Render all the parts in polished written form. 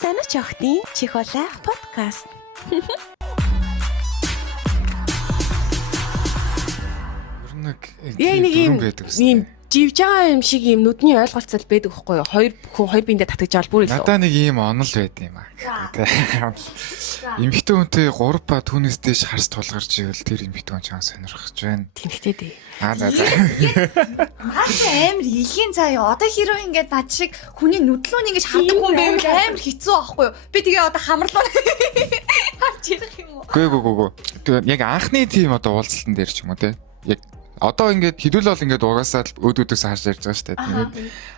Санаач охтын чихолах подкаст. Яг нэг юм живж байгаа юм шиг юм нүдний ойлголцол байдаг байхгүй юу? Хоёр биендээ татгаж авал бүр илүү. Надаа нэг ийм онол байд юм аа. Эмэгтэй хүнтэй 3 ба түүнээс дээш харс тулгарч ивэл тэр эмэгтэй хүн чам сонирхож байна. Тэнхтэй дээ. За. Маашаа амар илийн заяа. Одоо хэрэг ингээд над шиг хүний нүдлүүн ингэж хардаг хүн байвал амар хэцүү байхгүй юу? Би тэгээ одоо хамарлаа. Харж ирэх юм уу? Гү. Тэгээд яг анхны тийм одоо уулзалтан дээр ч юм уу те. Яг одоо ингээд хідүүл бол ингээд угаасаа өөдөөдөөс харж ярьж байгаа шүү дээ. Тэгээд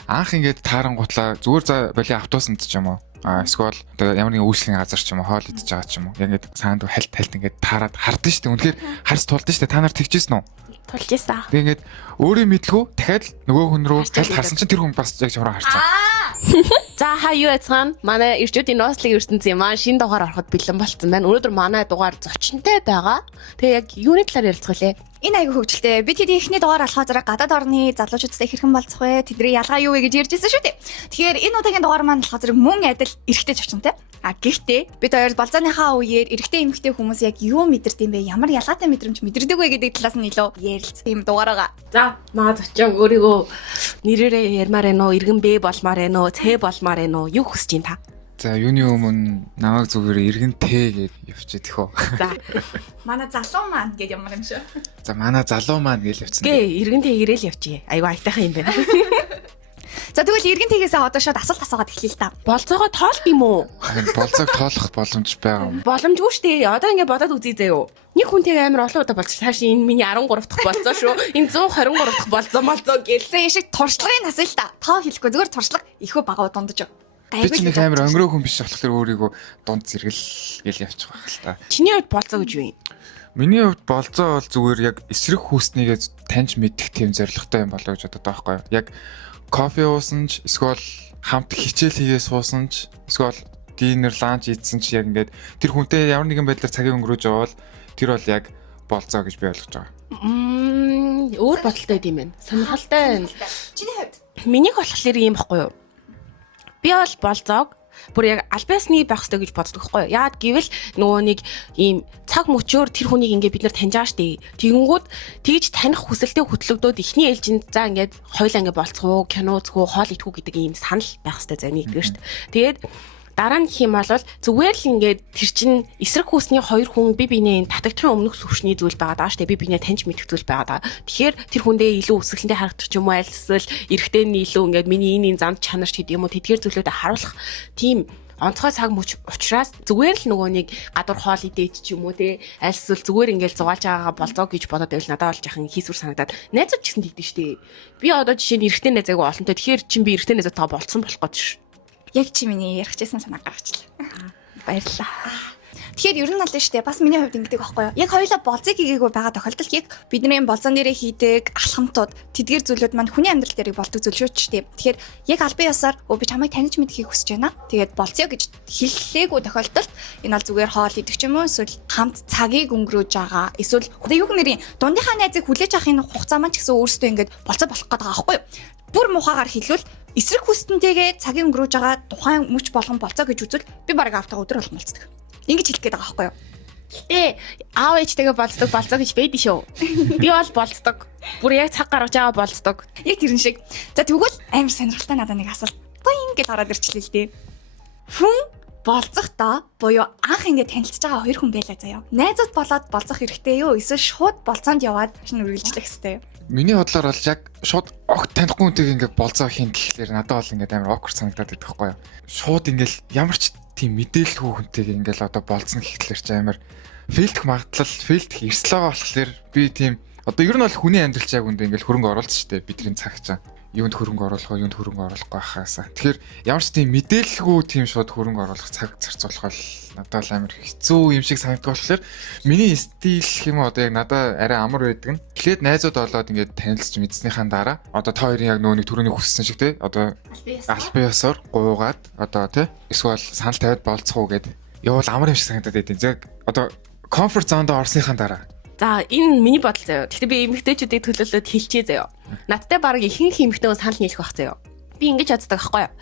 анх ингээд таарангуутлаа зүгээр за боли автобусанд ч юм уу. Эсвэл одоо ямар нэгэн үйлчлэгийн газар ч юм уу хоол идэж байгаа ч юм уу. Яг ингээд саанд хальт ингээд таарад хардсан шүү дээ. Үнэхээр харс тулдсан шүү дээ. Та нар тэгжсэн үү? Тулж ийсэн. Тэгээд ингээд өөрөө мэдлгүй дахиад нөгөө хүн рүү хальт харсан чинь тэр хүн бас яг чамраа харсан. За хаа юу яцхан манай ирчүүдийн ноцлог ертөнц юм аа шинэ дугаар ороход бэлэн болцсон байна. Өнөөдөр манай дугаар зочинтой байгаа. Тэгээ яг юуны талаар ярилцгаалээ? Энэ аягүй хөвгчлээ. Би тэдний эхний дугаар болохоор зэрэг гадаад орны залуучуудтай хэрхэн болцох вэ? Тэдний ялгаа юу вэ гэж ярьж байсан шүү дээ. Тэгэхээр энэ удаагийн дугаар маань болохоор зэрэг мөн адил эрэгтэй зочинтой. Гэхдээ бид хоёр болзооныхаа үеэр эрэгтэй эмэгтэй хүмүүс яг юу мэдэрдэг юм бэ? Ямар ялгаатай мэдрэмж мэдэрдэг вэ гэдэг талаас нь илүү ярилцсан юм дугаар байгаа. За маа зочин өөрийгөө нэрээрээ ярмаар байна уу? Иргэн Б болмаар байна уу? Ц болмаар байна уу? Юу хүсэж байна та? За юуны өмнө намайг зүгээр иргэнтэй гэж явчих хөө. За Манай залуу маань гэж ямар юм шүү. За манай залуу маань гэж явчихсан. гээ иргэнтэй ирээл явчих. Айгу айтайхан юм байна. За тэгвэл эргэнтэйгээсээ одоо шууд асуулт асуугаад эхлэе л та. Болцоогоо тоолт юм уу? Болцоог тоолох боломж байгаа юм. Боломжгүй шүү дээ. Одоо ингэ бодоод үзье заяа. Нэг хүнтэй амар олон удаа болчих. Тааш энэ миний 13 дахь болцоо шүү. Энэ 123 дахь болцоо гэлээ Яг шиг туршлагын асуулт та. Тоо хэлэхгүй зүгээр туршлага ихөө бага дундаж. Би ч нэг амар өнгөрөө хүн биш болохоор өөрийгөө дунд зэрэгэл гэл явчих байх л та. Чиний хувьд болцоо гэж юу юм? Миний хувьд болцоо бол зүгээр яг эсрэг хүүснийгээ таньж мэдэх тийм зорилготой юм болоо гэж боддог байхгүй юу? Яг кофе уусан ч эсвэл хамт хичээл хийгээ суусан ч эсвэл динер ланч идсэн ч яг ингээд тэр хүнтэй ямар нэгэн байдлаар цагийг өнгөрөөж явбал тэр бол яг болцоо гэж би ойлгож байгаа. Өөр бодолтой юм байна. Сонирхолтой. Чиний хувьд Минийх болохоор юм баггүй юу? Би бол болцоог бүр яг альбасны байх хэрэгтэй гэж боддог байхгүй юу? Яагаад гэвэл нөгөө нэг ийм цаг мөчөөр тэр хүнийг ингээд бид нар таньж байгаа штэ. Тэгэнгүүт тэгж таних хүсэлтэд хөтлөгдөөд ихний ээлжинд за ингээд хойлоо ингээд болцох уу, кино үзэх үү, хоол идэх үү гэдэг ийм санал байх хэрэгтэй зэ нэгдүгээр штэ. Тэгээд дараа нь хэм бол зүгээр л ингээд тэр чин эсрэг хүүсний хоёр хүн би бинээ татагтрын өмнөх сүвшний зүйл байгаа даа штэ би бинээ таньж мэдэх зүйл байгаа даа. Тэгэхээр тэр хүндээ илүү өсгөлтэй харагдах ч юм уу альсвал эрэхтэй нь илүү ингээд миний энэ зам чанар ч гэдэг юм уу тэдгээр зүйлүүдэд харуулах тийм онцгой цаг мөч учраас зүгээр л нөгөө нэг гадуур хоол идэж ч юм уу те альсвал зүгээр ингээд зугаалж байгаагаа болцоо гэж бодоод байвал надад бол жахан хийсвэр санагдаад найзууд ч гэсэн тэгдэж штэ. Би одоо жишээ нь эрэхтэй найзаагүй олонтой тэгэхээр чин би эрэхтэй найзаа таа болцсон болох гээд ш. яг чи миний ярихчихсан санаа гаргачлаа. Баярлалаа. Тэгэхээр ер нь аль нь штэ бас миний хувьд ингэдэг байхгүй юу? Яг хоёулаа болцыг хийгээгүй байгаа тохиолдолд яг бидний болзон дээрээ хийдэг алхамтууд тэдгээр зүйлүүд маань хүний амьдрал дээр болдог зүйл шүү штэ. Тэгэхээр яг албан ёсоор би чамайг таньж мэдхийг хүсэж байна. Тэгээд болцё гэж хэллээгүй тохиолдолд энэ бол зүгээр хоол идэх ч юм уу эсвэл хамт цагийг өнгөрөөж байгаа. Эсвэл одоо юу нэрийн дундынхаа найзыг хүлээж авах энэ хугацаа маань ч гэсэн өөрөөсөө ингээд болцоо болох гэдэг байгаа байхгүй юу? Бүр мухагаар хэлвэл эсрэг хүстэнтэйгээ цагийн өнгөрөөж байгаа тухайн мөч болгон болцоо гэж үзвэл би бараг автаа өдөр болгон болцдог. Ингэж хэлэх гээд байгаа байхгүй юу? Гэтэ аав ээжтэйгээ болцдог болцоо гэж байдаг шүү. Би бол болцдог. Бүр яг цаг гаргаж байгаа болцдог. Яг тэрэн шиг. За тэгвэл амар сонирхолтой надад нэг асуулт. Ингэж хараад ирчлээ л дээ. Хүн болцохдоо буюу анх ингээд танилцж байгаа хоёр хүн байлаа заяа. Найзууд болоод болцох хэрэгтэй юу? Эсвэл шууд болцоонд яваад шинэ үргэлжлэх хэрэгтэй юу? Миний бодлоор бол яг шууд огт танихгүй хүнтэйг ингээд болцоо хийн гэхлээр надад бол ингээд амар awkward санагдаад байдаг байхгүй юу? Шууд ингээд ямар ч тийм мэдээлэлгүй хүнтэйг ингээд одоо болцсон гэхлээр ч амар фейлдэх магадлал фейлдэх эрсэл байгаа болохоор би тийм одоо ер нь бол хүний амьдрал чаг үндэ ингээд хөрөнгө оруулалт шүү дээ бидний цаг чаа. Юунд хөрөнгө оруулах вэ, юунд хөрөнгө оруулахгүй байхаасаа. Тэгэхээр ямар ч тийм мэдээлэлгүй тийм шууд хөрөнгө оруулах цаг зарцуулах бол надад л амар хэцүү юм шиг санагддаг болохоор миний стил гэх юм одоо яг надад арай амар байдаг нь. Эхлээд найзууд болоод ингээд танилцж мэдснийхаа дараа одоо та хоёрын яг нөгөө нэг төрөний хүссэн шиг те одоо албан ёсоор гуугаад одоо те эсвэл санал тавиад болцох уу гэд явал амар юм шиг санагдаад байдیں۔ Яг одоо комфорт зонд орсныхаа дараа За энэ миний бодол заяа. Гэхдээ би эмэгтэйчүүдийг төлөөлөд хэлчихье заяа. Надтай баг ихэнх эмэгтэйгөө санал нийлэх байх заяа. Би ингэж яддаг байхгүй юу?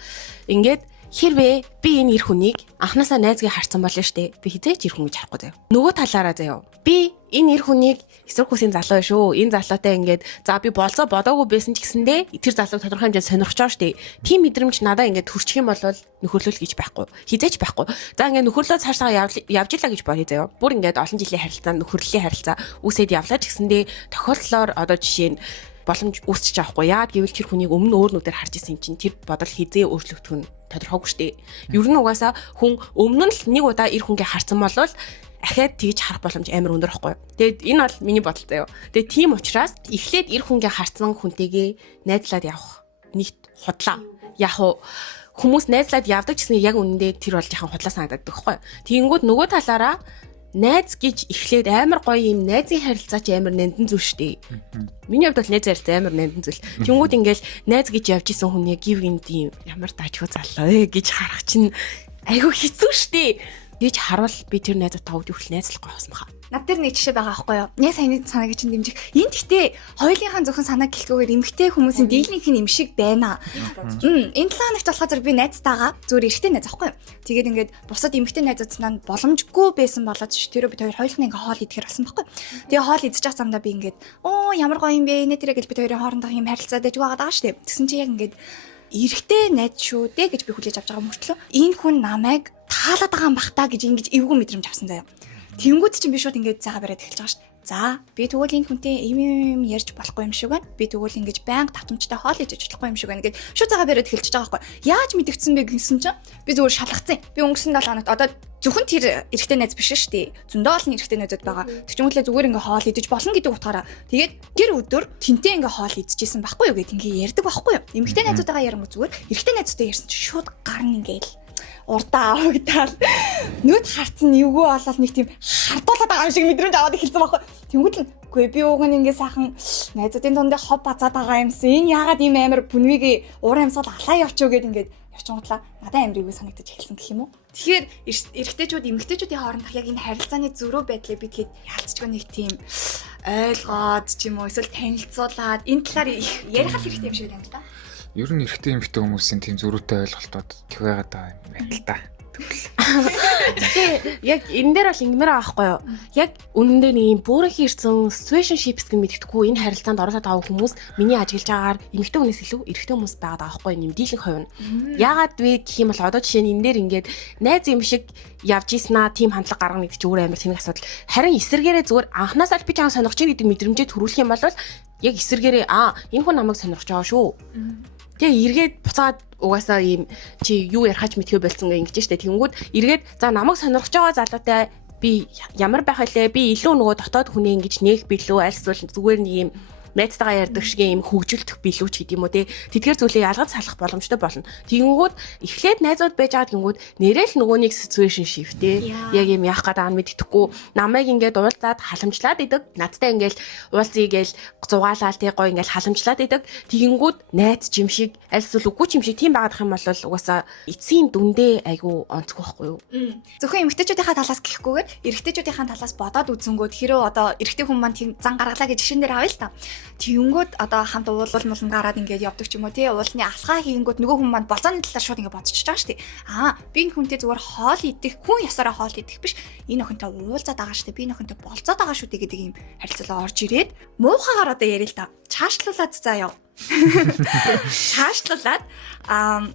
Ингээд Хэрвээ би энэ эр хүнийг анханасаа найзгаа харсан болно штэ. Би хизээч эр хүн гэж харахгүй заяа. Нөгөө талаараа заяа. Би энэ эр хүнийг эсрэг хүсийн залуу шүү. Энэ залуутай ингээд за би болцоо бодоогүй байсан ч гэсэндээ тэр залууг тодорхой хэмжээнд сонирхож байгаа штэ. Тим мэдрэмж надаа ингээд төрчих юм бол нөхөрлөл гэж байхгүй. Хизээч байхгүй. За ингээд нөхөрлөө цаашаа явж илаа гэж бодъё заяа. Бүр ингээд олон жилийн харилцаа, нөхөрлөлийн харилцаа үсэд явлаа ч гэсэндээ тохиолдлоор одоо жишээ нь боломж үүсчих жоохгүй. Яагаад гэвэл тэр хүнийг өмнө өөр нүдээр харж исэн чинь тэр бодол хизээ өөрчлөгдөх нь тодорхойгүй шүү дээ. Ер нь угаасаа хүн өмнө нь л нэг удаа эр хүнгээ харсан болвол ахаад тэгж харах боломж амар өндөр байхгүй. Тэгээд энэ бол миний бодол заяа. Тэгээд тийм учраас эхлээд эр хүнгээ харсан хүнтэйгээ найзлаад явах нэгт худлаа. Яг уу хүмүүс найзлаад явдаг гэсэн яг үнэндээ тэр бол яхан худлаа санагддаг байхгүй. Тэгэнгүүт нөгөө талаараа найз гэж эхлээд амар гоё юм найзын харилцаа ч амар нандин зүйл шүү дээ. Миний хувьд бол найз харилцаа амар нандин зүйл. Тэнгүүд ингээл найз гэж явж исэн хүнээ гів гинт юм ямар таачгүй залуу гэж харах чинь айгүй хэцүү шүү дээ. Гэж харуул би тэр найзтайгаа өдөрт хүртэл найзлахгүй байсан баха. Над дээр нэг жишээ байгаа байхгүй юу? Яг саяны санааг чинь дэмжих. Энд гэхдээ хоёулынхаа зөвхөн санаа гэлтгүүгээр эмгтэй хүмүүсийн дийлэнх нь юм шиг байна. Энэ 7 хоногт болохоор би найзтайгаа зүгээр эргэтэй найз аахгүй юу? Тэгээд ингээд бусад эмгтэй найзуудснаа боломжгүй байсан болоод тэр бид хоёр хоёулын ингээ хоол идэхэр болсон байхгүй юу? Тэгээ хоол идэж байгаа замдаа би ингээд ямар гоё юм бэ? Нэ тэрэ гэж бид хоёрын хоорондох юм харилцаад байж байгаа шүү дээ. Тэгсэн чи яг ингээд эргэтэй найз шүү дээ гэж би хүлээж авч байгаа мөртлөө энэ хүн намайг таалаад байгаа юм бах та гэж ингэж эвгүй мэдрэмж авсан заяа. Тэнгүүд чинь би шууд ингэж заагаа бариад эхэлж байгаа шүү дээ. За би тэгвэл энэ хүнтэй юм ярьж болохгүй юм шиг байна. Би тэгвэл ингэж байнга татамжтай хоол хийж ажиллахгүй юм шиг байна гэж шууд заагаа бариад эхэлж байгаа байхгүй. Яаж мэдгдсэн бэ гэсэн чинь би зүгээр шалгацсан. Би өнгөрсөн 7 хоногт одоо зөвхөн тэр эрэгтэй найз биш шүү дээ. Зөндөө олон эрэгтэй найзууд байгаа. Тэг чим үлээ зүгээр ингээ хоол идэж болно гэдэг утгаараа. Тэгээд тэр өдөр тэнтэй ингээ хоол идчихсэн байхгүй юу гэд ингээ ярьдаг байхгүй юу. Эмэгтэй найзуудаагаа яримо зүгээр. Эрэгтэй найзуудаа ярьсан чинь шууд гар нь ингээл урдаа авагдаад нүд харцсан эвгүй болоод нэг тийм хардуулаад байгаа юм шиг мэдрэмж аваад эхэлсэн байхгүй. Тэнгүүд л үгүй би уг нь ингээ сайхан найзуудын дундаа хов базаад байгаа юмсан. Энэ яагаад ийм амар бүнвигээ уур амьсгал алаа явчих гээд ингээд явчихгоотлаа надад амир ивгүй санагдаж эхэлсэн гэх юм уу. Тэгэхээр эрэгтэйчүүд эмэгтэйчүүдийн хоорондох яг энэ харилцааны зөрүү байдлыг би тэгэхэд яалтчгүй нэг тийм ойлгоод ч юм уу эсвэл танилцуулаад энэ талаар ярих хэрэгтэй юм шиг байна л да. Ер нь эрэгтэй эмэгтэй хүмүүсийн тийм зөрүүтэй ойлголтууд их байгаад байгаа юм байна л да. Тэгээ яг энэ дээр бол ингэмээр байгаа байхгүй юу? Яг үнэндээ нэг юм буурахын ирсэн situationships гэж мэддэхгүй энэ харилцаанд оролцоод байгаа хүмүүс миний ажиглаж байгаагаар эмэгтэй хүнээс илүү эрэгтэй хүмүүс байгаад байгаа байхгүй юм дийлэнх хувь нь. Яагаад вэ гэх юм бол одоо жишээ нь энэ дээр ингээд найз юм шиг явж ийснаа тийм хандлага гаргана гэдэг чинь өөр амар тэнэг асуудал. Харин эсэргээрээ зүгээр анханасаа л би чам сонирхож байгаа гэдэг мэдрэмжээ төрүүлэх юм бол яг эсэргээрээ энэ хүн намайг сонирхож байгаа шүү. Тэгээ эргээд буцаад угаасаа ийм чи юу ярихач мэдхээ болцсон гэж штэ. Тэнгүүд эргээд за намайг сонирхож байгаа залуутай би ямар байх вэ? Би илүү нөгөө дотоод хүнээ ингэж нээх билүү альс зүгээр нэг ийм найзтайгаа ярьдаг шиг ийм хөгжүүлдэх билүү ч гэдэг юм уу те. Тэдгээр зүйлээ ялгаж салах боломжтой болно. Тэнгүүд эхлээд найзууд байж байгаа тэнгүүд нэрэл нөгөө нэг situation shift те. Яг ийм яах гэдэг нь мэддэхгүй намайг ингээд уулзаад халамжлаад идэг. Надтай ингээд уулзъя гээл зугаалаад те гой ингээд халамжлаад идэг. Тэнгүүд найз юм шиг альс үгүй юм шиг тийм байгаадах юм бол угаасаа эцсийн дүндээ айгу онцгүй байхгүй юу? Зөвхөн эмэгтэйчүүдийнхаа талаас гэхгүйгээр эрэгтэйчүүдийнхаа талаас бодоод үзэнгүүт хэрэв одоо эрэгтэй хүн маань тийм зан гаргалаа гэж жишээн дээр авъя л та. Тэнгүүд одоо хамт уулал мулан гараад ингээд явдаг ч юм уу тий уулны алхаа хийнгүүт нөгөө хүн маань болцооны талаар шууд ингээд бодчихж байгаа шүү дээ. Би энэ хүнтэй зүгээр хоол идэх хүн ясаараа хоол идэх биш. Энэ охинтой уулзаад байгаа шүү дээ. Би энэ охинтой болцоод байгаа шүү дээ гэдэг ийм харилцаа орж ирээд муухагаар одоо ярил л та. Чаашлуулаад заа яв. Чаашлуулаад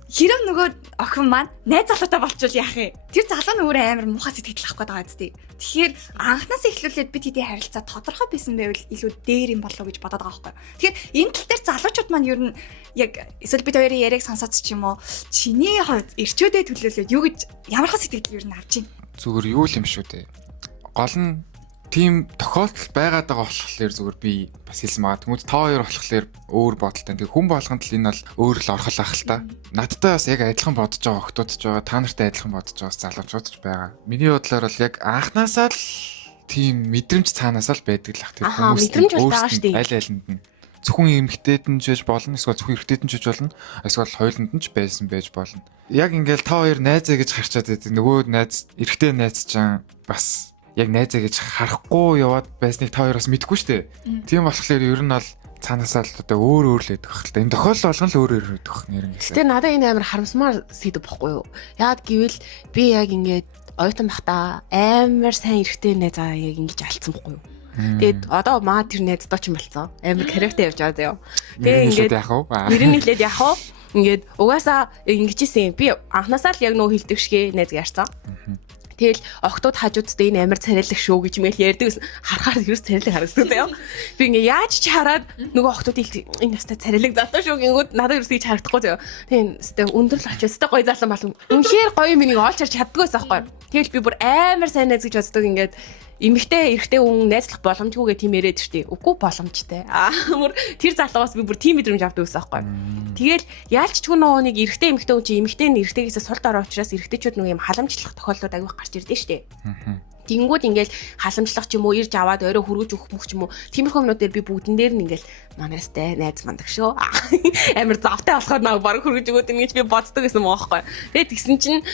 хэрэв нөгөө охин маань найз залуутай болчвол яах вэ? Тэр залуу нь өөрөө амар муухай сэтгэл авах гээд байгаа үстэй. Тэгэхээр анханаас эхлүүлээд бид хэдийн харилцаа тодорхой байсан байвал илүү дээр юм болов уу гэж бодоод байгаа байхгүй. Тэгэхээр энэ тал дээр залуучууд маань ер нь яг эсвэл бид хоёрын яриаг сонсоод ч юм уу чиний хувьд эрчүүдээ төлөөлөөд юу гэж ямар ха сэтгэл ер нь авч байна? Зүгээр юу л юм шүү дээ. Гол нь тийм тохиолдол байгаад байгаа болохоор зүгээр би бас хэлсэн байгаа. Тэмүүл та хоёр болохоор өөр бодолтой. Тэгээ хүн болгонд л энэ бол өөр л орхол ах л та. Надтай бас яг адилхан бодож байгаа охтууд ч байгаа. Та нартай адилхан бодож байгаа залуучууд ч байгаа. Миний бодлоор бол яг анханасаа л тийм мэдрэмж цаанаасаа л байдаг л ах. Тэр хүмүүс өөрсдөд аль алинд нь зөвхөн эмэгтэйд нь ч байж болно, эсвэл зөвхөн эрэгтэйд нь ч байж болно, эсвэл хоёуланд нь ч байсан байж болно. Яг ингээл та хоёр найзаа гэж харчаад байдаг. Нөгөө найз эрэгтэй найз чам бас яг найзаа гэж харахгүй яваад байсныг та хоёроос мэдэхгүй шүү дээ. Тийм болохоор ер нь бол цаанаасаа л одоо өөр л байдаг хэл та. Энэ тохиолдол болгон л өөр байдаг нэр ингээд. Гэтэ надад энэ амар харамсмаар сэдв бохгүй юу? Яагаад гэвэл би яг ингээд оюутан байхдаа амар сайн эрэхтэй найзаа яг ингэж алдсан бохгүй юу? Тэгээд одоо маа тэр найздаа ч юм болцоо. Амар карьертэй явж байгаа заяа. Тэгээд ингээд яах вэ? Нэр нь хэлээд яах вэ? Ингээд угаасаа ингэжсэн. Би анханасаа л яг нөө хилдэг шигээ найз ярьсан. Тэгэл октод хажуудтай энэ амар царайлах шүү гэж мэл ярьдаг гэсэн харахаар ерөөс царайлаг харагдсан заяа. Би ингээ яаж ч хараад нөгөө октод энэ настай царайлаг залуу шүү гингүүд надад ерөөс хийж харагдахгүй заяа. Тэгээ өстэй өндөрлөж өстэй гоё залуу болов. Үнэхээр гоё минийг олж харж чаддгүй байсан байхгүй. Тэгэл би бүр амар сайн найз гэж боддог ингээд эмэгтэй эрэгтэй хүн найзлах боломжгүйгээ тийм яриад штий. Үгүй боломжтой. Мөр тэр залуугаас би бүр тийм мэдрэмж авдаг байсан байхгүй. Тэгэл яалч ч хүн нэг эрэгтэй эмэгтэй хүн чи эмэгтэй нь эрэгтэйгээс сул дорой учраас эрэгтэйчүүд нэг юм халамжлах тохиолдлууд аяг гарч ирдэ штий. Тэнгүүд ингээл халамжлах ч юм уу ирж аваад орой хөргөж өгөх мөх ч юм уу тиймэрхүү юмнууд дээр би бүгдэн дээр нь ингээл манайстай найз мандаг шүү. Амар завтай болохоор нэг баг хөргөж өгөөд ингэж би боддог гэсэн мөн байхгүй. Тэгээд тэгсэн чинь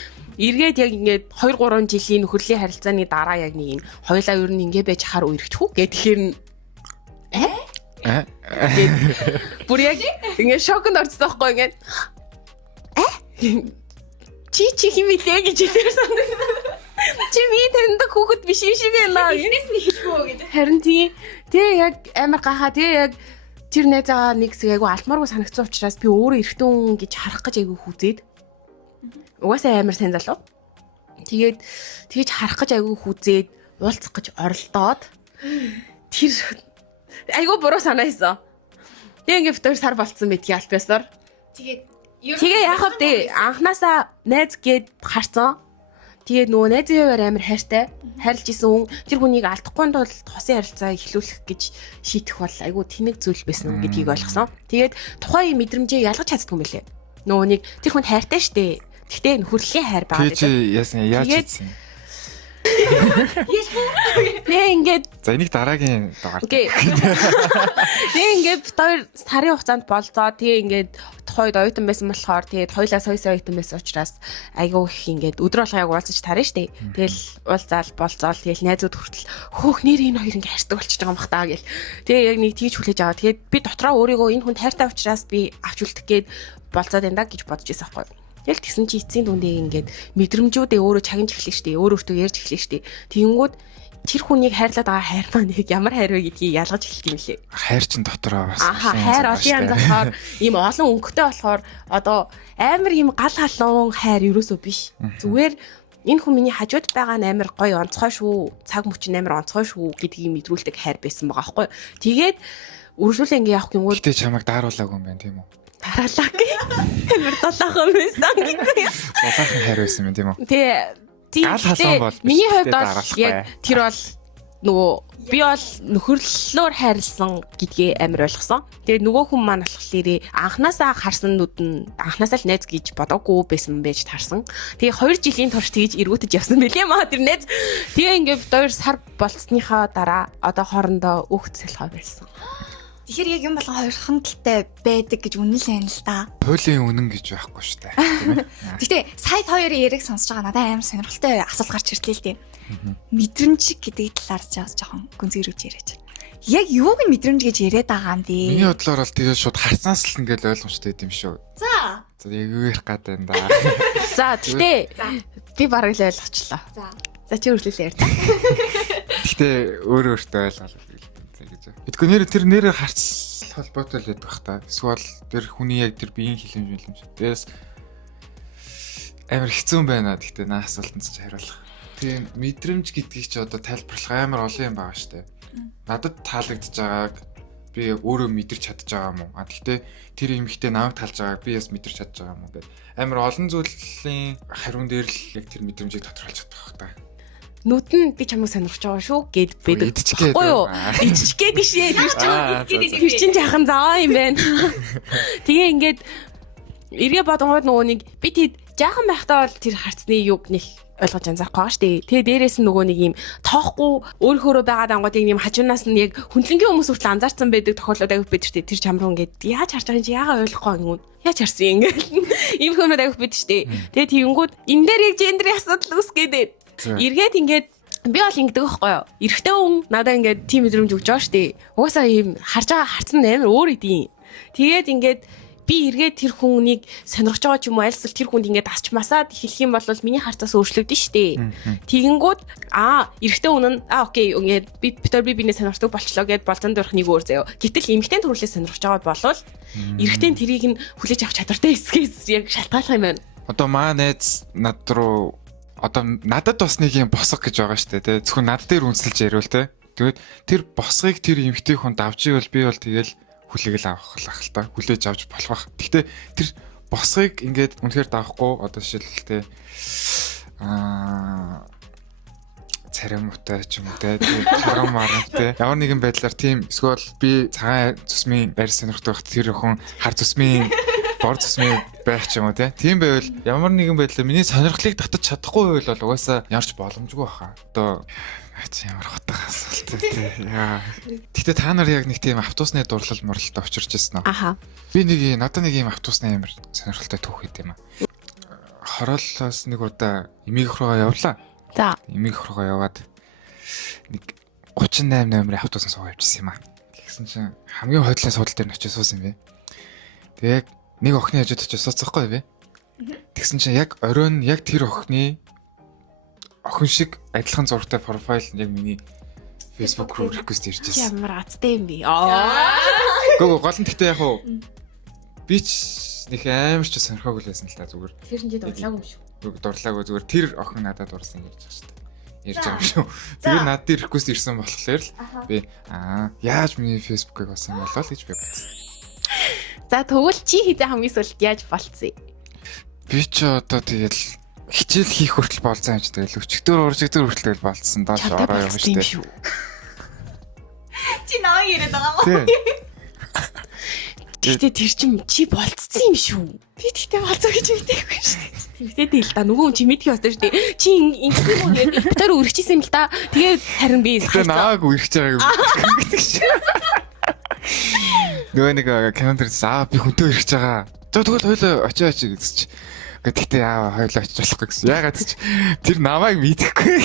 эргээд яг ингээд 2-3 жилийн нөхөрлийн харилцааны дараа яг нэг юм хоёлаа ер нь ингээ байж хар үерхчихв гэд тэгэхээр бүр яг ингээ шокнд орцсон байхгүй ингээд чи химэлээ гэж хэлсэн. Чи би тэнд хүүхэд биш юм шиг байна. Эхнээс нь хэлэхөө гэдэг. Харин тэгээ яг амар гахаа тэгээ яг тэр найзаа нэг хэсэг айгу алтмааргүй санагдсан учраас би өөрөө эрэгтэй хүн гэж харах гэж айгу хүзээд угаасаа амар сайн залуу. Тэгээд тэгж харах гэж айгүй хүзээд уулзах гэж оролдоод тэр айгүй буруу санаа хийсэн. Тэгээ ингээд 2 сар болцсон мэдгийг альбиасаар. Тэгээ яах вэ? Анханасаа найз гээд харсан. Тэгээд нөгөө найзын хуваар амар хайртай. Хайрлж исэн хүн тэр хүнийг алдахгүй тул хосын харилцаа эхлүүлэх гэж шийдэх бол айгүй тэнэг зүйл байсан гэдгийг ойлгосон. Тэгээд тухайн мэдрэмжээ ялгаж чаддгүй мөлий. Нөгөө нэг тэр хүн хайртай штэ. Гэтэ нөхөрлөлийн хайр байгаа гэдэг. Чи яасан яаж хийсэн? Нэ ингээд за энийг дараагийн дугаар. Окей. Нэ ингээд 2 сарын хугацаанд болцоо. Тэгээ ингээд тухайд оюутан байсан болохоор тэгээд хоёлаа сая оюутан байсан учраас айгүй их ингээд өдөр болгоо яг уулзаж тарна штэ. Тэгэл уулзаал болцоол тэгэл найзууд хүртэл хөөх нэр энэ хоёр ингээд хайртай болчихж байгаа юм бах таа гэл. Тэгээ яг нэг тийж хүлээж аваа. Тэгээд би дотроо өөрийгөө энэ хүн хайртай учраас би авч үлдэх гээд болцоод энэ гэж бодож байсан байхгүй. Тэгэл тэгсэн чи эцсийн дүндээ ингээд мэдрэмжүүдээ өөрөө чагнаж эхлэв штэ. Өөртөө ярьж эхлэв штэ. Тэгэнгүүт тэр хүнийг хайрлаад байгаа хайр маань яг ямар хайр вэ гэдгийг ялгаж эхэлт юм лээ. Хайр чин дотроо бас. Хайр олон янз болохоор ийм олон өнгөтэй болохоор одоо амар ийм гал халуун хайр ерөөсөө биш. Зүгээр энэ хүн миний хажууд байгаа нь амар гоё онцгой шүү. Цаг мөч нь амар онцгой шүү гэдгийг мэдрүүлдэг хайр байсан байгаа байхгүй. Тэгээд үргэлжлүүлээ ингээ явах гингүүд гэтээ чамайг дааруулаагүй юм байна тийм үү? Дараалаа гэх. Амар долоохон байсан гэдэг. Долоохон хайр байсан юм тийм үү? Гал халуун бол миний хувьд бол яг тэр бол нөгөө би бол нөхөрлөлөөр хайрлсан гэдгээ амар ойлгосон. Тэгээд нөгөө хүн маань болохоор анханасаа харсан нүд нь анханасаа л найз гэж бодоогүй байсан байж таарсан. Тэгээ 2 жилийн турш тэгж эргүүтэж явсан мөлий маа тэр найз. Тэгээ ингээд 2 сар болцсныхаа дараа одоо хоорондоо өгцөлхөө байсан. Тэгэхээр яг юм болгон хоёр хангалттай байдаг гэж үнэлэн л да. Хуулийн үнэн гэж байхгүй шүү дээ. Гэтэ сайд хоёрын яриг сонсож байгаа надад амар сонирхолтой асуулт гарч ирлээ л дээ. Мэдрэмж гэдэг талаар жоохон гүнзгийрүүж яриач. Яг юуг нь мэдрэмж гэж яриад байгаа юм бэ? Миний бодлоор бол тэгээ шууд харснаас л ингээл ойлгомжтой юм шүү. За. За яг юу ярих гээд байна да. За тэгтээ би бараг л ойлгочлаа. За чи үргэлжлүүлээ ярьж. Гэхдээ өөрөө өөртөө ойлголоо. Эдгээр тэр нэрээр харц холбоотой л байдаг та. Эсвэл тэр хүний яг тэр биеийн хилэмж. Тэгээс амар хэцүү байна. Гэхдээ наа асуултанд ч хариулах. Тийм мэдрэмж гэдгийг чи одоо тайлбарлах амар олон юм байгаа штэ. Надад таалагдж байгааг би өөрөө мэдэрч чадж байгаа юм уу? Гэхдээ тэр эмэгтэй намайг талж байгааг би бас мэдэрч чадж байгаа юм уу гэдэг. Амар олон зүйлийн хариун дээр л яг тэр мэдрэмжийг тодорхойлж чадах байх та. Нүд нь би чамайг сонирхож байгаа шүү гэд байдаг. Баггүй юу? Иччгээ бишээ. Тэр чинь жаахан заа юм байна. Тэгээ ингээд эргээ бодгоод нөгөө нэг би тийм жаахан байхдаа бол тэр харцны юг нэг ойлгож анзаарахгүй байгаа шүү дээ. Тэгээ дээрээс нь нөгөө нэг юм тоохгүй өөрөөрөө байгаа дангуудыг юм хажуунаас нь яг хүндлэнгийн хүмүүс хүртэл анзаарсан байдаг тохиолдол аяг бид шүү дээ. Тэр чамруу ингээд яаж харж байгаа юм чи яагаад ойлгохгүй юм. Яаж харсан ингээд ийм хүмүүс аяг бид шүү дээ. Тэгээ тэгэнгүүт энэ дээр яг гендерийн асуудал үүсгээд эргээд ингээд Би бол ингэдэг байхгүй юу? Эрэгтэй хүн надад ингээд тийм мэдрэмж өгч байгаа шүү дээ. Угаасаа ийм харж байгаа харцсан амар өөр идэв. Тэгээд ингээд би эргээд тэр хүнийг сонирхож байгаа ч юм уу альс тэр хүнд ингээд асчмасаад хэлэх юм бол миний харцаас өөрчлөгдөн шүү дээ. Тэгэнгүүт эрэгтэй хүн нь окей ингээд би биний сонирхдаг болчлоо гэд болзон дөрөх нэг өөр заяа. Гэтэл эмэгтэй төрүүлээ сонирхож байгаа болвол эрэгтэй тэрийг нь хүлээж авах чадвартай эсгээс яг шалтгаалах юм байна. Одоо маа найз над руу одоо надад бас нэг юм босго гэж байгаа шүү дээ тий. Зөвхөн над дээр үнсэлж яриул тий. Тэгээд тэр босгыг тэр эмэгтэй хүнд авч ивэл би бол тэгэл хүлээгэл авах л та. Хүлээж авч болох бах. Гэхдээ тэр босгыг ингээд үнэхээр давахгүй одоо жишээлбэл царамуутай ч юм уу те тарган марантай ямар нэгэн байдлаар тийм эсвэл би цагаан цусмын байр сонирхдаг бах тэр охин хар цусмын бор цусмын байх ч юм уу те тийм байвал ямар нэгэн байдлаар миний сонирхлыг татаж чадахгүй байвал бол угаасаа ярч боломжгүй баха. Одоо ямар хоттой асуулт те яа. Гэтэ та нар яг нэг тийм автобусны дурлал морлолтой очирч ирсэн үү? Аха. Би нэг надад нэг юм автобусны амар сонирхолтой түүх хийд юм аа. Хороолоос нэг удаа эмээх руугаа явлаа. За. Эмээх руугаа яваад нэг 38 номерын автобусанд суугаад явчихсан юм аа. Тэгсэн чинь хамгийн хойдлын суудлын дээр нь очиж суусан юм бэ. Тэгээ яг нэг охины хажууд очиж сууцсахгүй би. Тэгсэн чинь яг оройн яг тэр охин шиг адилхан зурагтай профайл яг миний Facebook руу реквест ирж ирсэн. Ямар азтай юм бэ? Гоо гол нь гэхдээ яг хуу би ч нэг амар ч сонирхоогүй лсэн л та зүгээр. Тэр шинжээ дурлаагүй юм шүү. Дурлаагүй зүгээр тэр охин надад дурсан гэж байгаа шүү дээ. Ярьж байгаа юм шүү. Тэгээ надад реквест ирсэн болохоор л би яаж миний Facebook-ыг олсон юм болоо л гэж би бодсон. За тэгвэл чи хэзээ хамгийн сүүлд яаж болцсон? Би ч одоо тэгэл хичээл хийх хүртэл болцсон юм ч тэгэл өчигдөр уржигдөр хүртэл болцсон доош ороо юм шүү дээ. Чи наваа яриад байгаа юм. Тэгтээ тэр чинь чи болцсон юм шүү. Би тэгтээ болцоо гэж мэдээгүй шүү дээ. Тэгтээ л да нөгөө чи мэдхий басна шүү дээ. Чи ингэх юм уу? Би тэр үргэжсэн юм л да. Тэгээд харин би хайцаа. Нааг үргэж байгаа юм. Нөгөө нэг календар би хүнтэй ирж байгаа. Тэгвэл хойлоо очиж гэсэн чи. Гэхдээ хойлоо очиж болохгүй гэсэн. Ягаад ч тэр намайг мэдхгүй.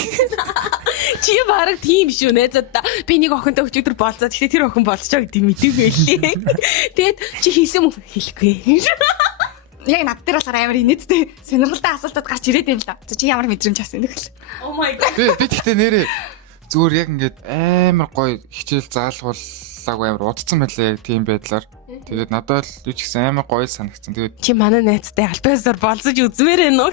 Чи бараг тийм шүү найзад та. Би нэг охинтой өчигдөр болцоо. Гэхдээ тэр охин болцоо гэдэг мэдээгүй лээ. Тэгээд чи хийсэн юм хэлэхгүй. Яг над дээр болохоор амар инээдтэй сонирхолтой асуултууд гарч ирээд юм л да. Чи ямар мэдрэмж авсан юм бэ? Oh my god. Би тэгтээ нэрээ зүгээр яг ингээд амар гоё хичээл заалгууллаагүй амар удцсан байлээ тийм байдлаар. Тэгээд надад л ч гэсэн амар гоё санагдсан. Тэгээд чи манай найзтай альбаасаар болцож үзмээр байна уу?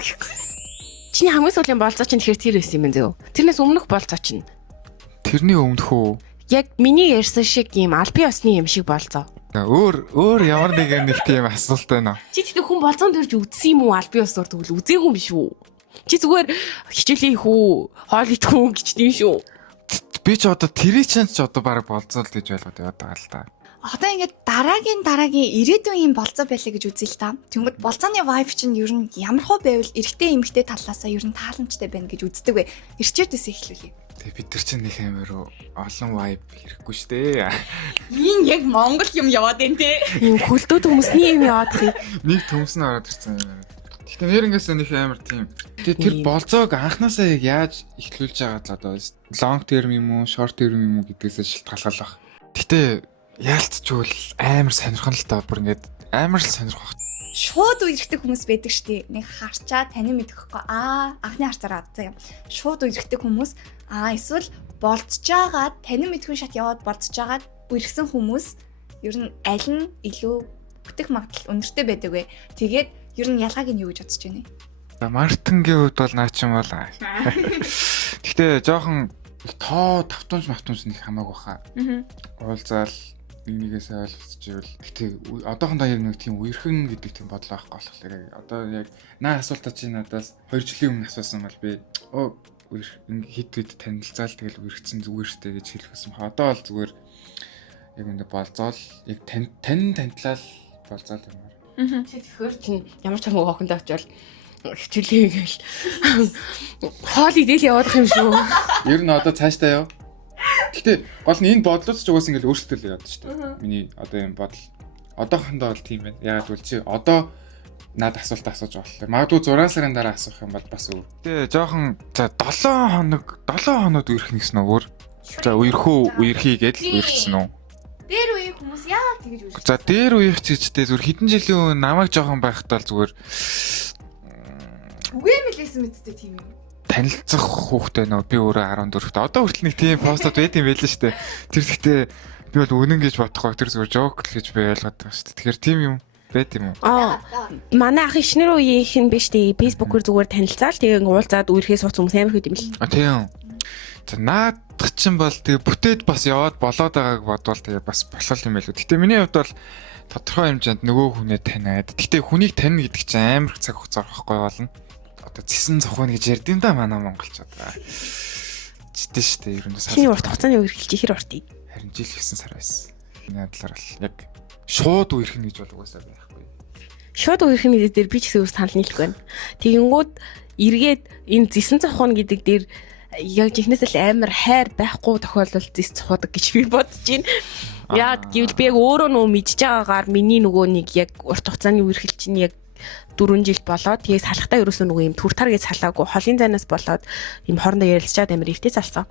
Чиний хамгийн сүүлийн болцоо чинь тэгэхээр тэр байсан юм зөө. Тэрнээс өмнөх болцоо чинь. Тэрний өмнөх үү? Яг миний ярьсан шиг юм албан ёсны юм шиг болцоо. Өөр ямар нэгэн нэг тийм асуулт байна. Чи тэгтээ хүн болцоонд ирж үзсэн юм уу албан ёсоор тэгвэл үзээгүй юм биш үү? Чи зүгээр хичээлээ хийх үү, хоол идэх үү гэж тийм шүү. Би ч одоо тэрий ч одоо бараг болцоо л гэж ойлгоод яваад байгаа л та. Одоо ингээд дараагийн ирээдүйн юм болцоо байлаа гэж үзье л та. Тэгмэд болцооны vibe чинь ер нь ямар хөө байвал эрэгтэй эмэгтэй талаасаа ер нь тааламжтай байна гэж үздэг вэ? Ирчээдээс эхлүүлье. Тэгээ бид нар чинь нэг амар олон vibe хэрэггүй шүү дээ. Ийн яг Монгол юм яваад байна те. Ийм хөлдөөд хүмүүсний юм яваад хий. Нэг төмс нь ороод ирсэн юм. Гэхдээ нэрнээс нэг амар тийм. Тэгээ тэр болцоог анханасаа яг яаж эхлүүлж байгаа л одоо long term юм уу, short term юм уу гэдгээс шалтгаалгал баг. Гэтэ яалтчгүй амар сонирхон л та бүр ингээд амар л сонирхох. Шууд үерхдэг хүмүүс байдаг штий. Нэг харчаа танин мэдэхгүй. Анхны харцаараа одоо юм. Шууд үерхдэг хүмүүс эсвэл болцожгаад танин мэдхэн шат яваад болцожгаад үерхсэн хүмүүс ер нь аль нь илүү бүтэх магадлал өндөртэй байдаг вэ? Тэгээд ер нь ялгааг нь юу гэж бодож байна вэ? Мартингийн хувьд бол наа чим бол. Гэтэ жоохон тоо тавтамж нэг хамаагүй хаа. Уулзаал нэгнээс ойлголцчихвэл гэтээ одоохондоо яг нэг тийм үерхэн гэдэг тийм бодлоо байхгүй болохоор одоо яг наа асуултаа чи надаас 2 жилийн өмнө асуусан бол би хэд танилцаал тэгэл үерхсэн зүгээр штэ гэж хэлчихсэн. Одоо бол зүгээр яг энэ болзоол яг танилцал болзоол юмар. Чи тэгэхээр чинь ямар ч хамаагүй охиндоо очивол хичээлээ гээл хоол идэл явах юм шүү. Ер нь одоо цаашдаа яв. Гэтэ гол нь энэ бодлоос ч угаасаа ингээл өөрчлөлт яваад шүү дээ. Миний одоо юм бодол одоохондоо бол тийм байна. Ягаад гэвэл чи одоо над асуулт асууж болохоор. Магадгүй 6 сарын дараа асуух юм бол бас өөр. Тэгээ жоохон за 7 хоноод үерх нэгсэн үү өөр. За үерхийгээд л үерхсэн үү. Дээр үеийн хүмүүс яа тэгэж үерх. За дээр үеих чичтэй зүгээр хэдэн жилийн өмнө намайг жоохон байхдаа л зүгээр үгүй мэлээсэн мэдтэй тийм юм. танилцах хүүхдээ нөө би өөрөө 14-т. Одоо хүртэл нэг тийм постод байт юм байл л шүү дээ. Тэр гэхдээ би бол үнэн гэж бодохгүй тэр зүгээр жок л гэж би ойлгоод байгаа шүү дээ. Тэгэхээр тийм юм байт юм уу? Манай ах ишнэр үеийнх нь биш тий. Facebook-оор зүгээр танилцаал тэгээ уулзаад үерхээ сууц хүмүүс амар хэд юм л. Тийм. За наадах чинь бол тэгээ бүтээд бас яваад болоод байгааг бодвол тэгээ бас болох юм байл үү. Гэтэ миний хувьд бол тодорхой хэмжээнд нөгөө хүнээ таниад. Гэтэ хүнийг таних гэдэг чинь амар цаг хугацаа орохгүй болно. Одоо зэсэн цохоо гэж ярьд юм да манай монголчууд. Читэн штэ ерөөндөө сар. Чиний урт хугацааны үерхэлж хэр урт юм? Харин жил 9 сар байсан. Энэ адлаар л яг шууд үерхэн гэж бол угаасаа байхгүй. Шууд үерхний дээр би ч гэсэн өөр санал нийлэхгүй байна. Тэгэнгүүт эргээд энэ зэсэн цохоо гэдэг дээр яг жихнээс л амар хайр байхгүй тохиолдолд зэс цохоодаг гэж би бодож байна. Яг гэвэл би яг өөрөө нөө мэдж байгаагаар миний нөгөө нэг яг урт хугацааны үерхэл чинь яг 4 жил болоод тэгээ салхтаа ерөөсөө нөгөө юм түртар гэж салаагүй холын зайнаас болоод юм хоорондоо ярилцчаад амар эвтэй салсан.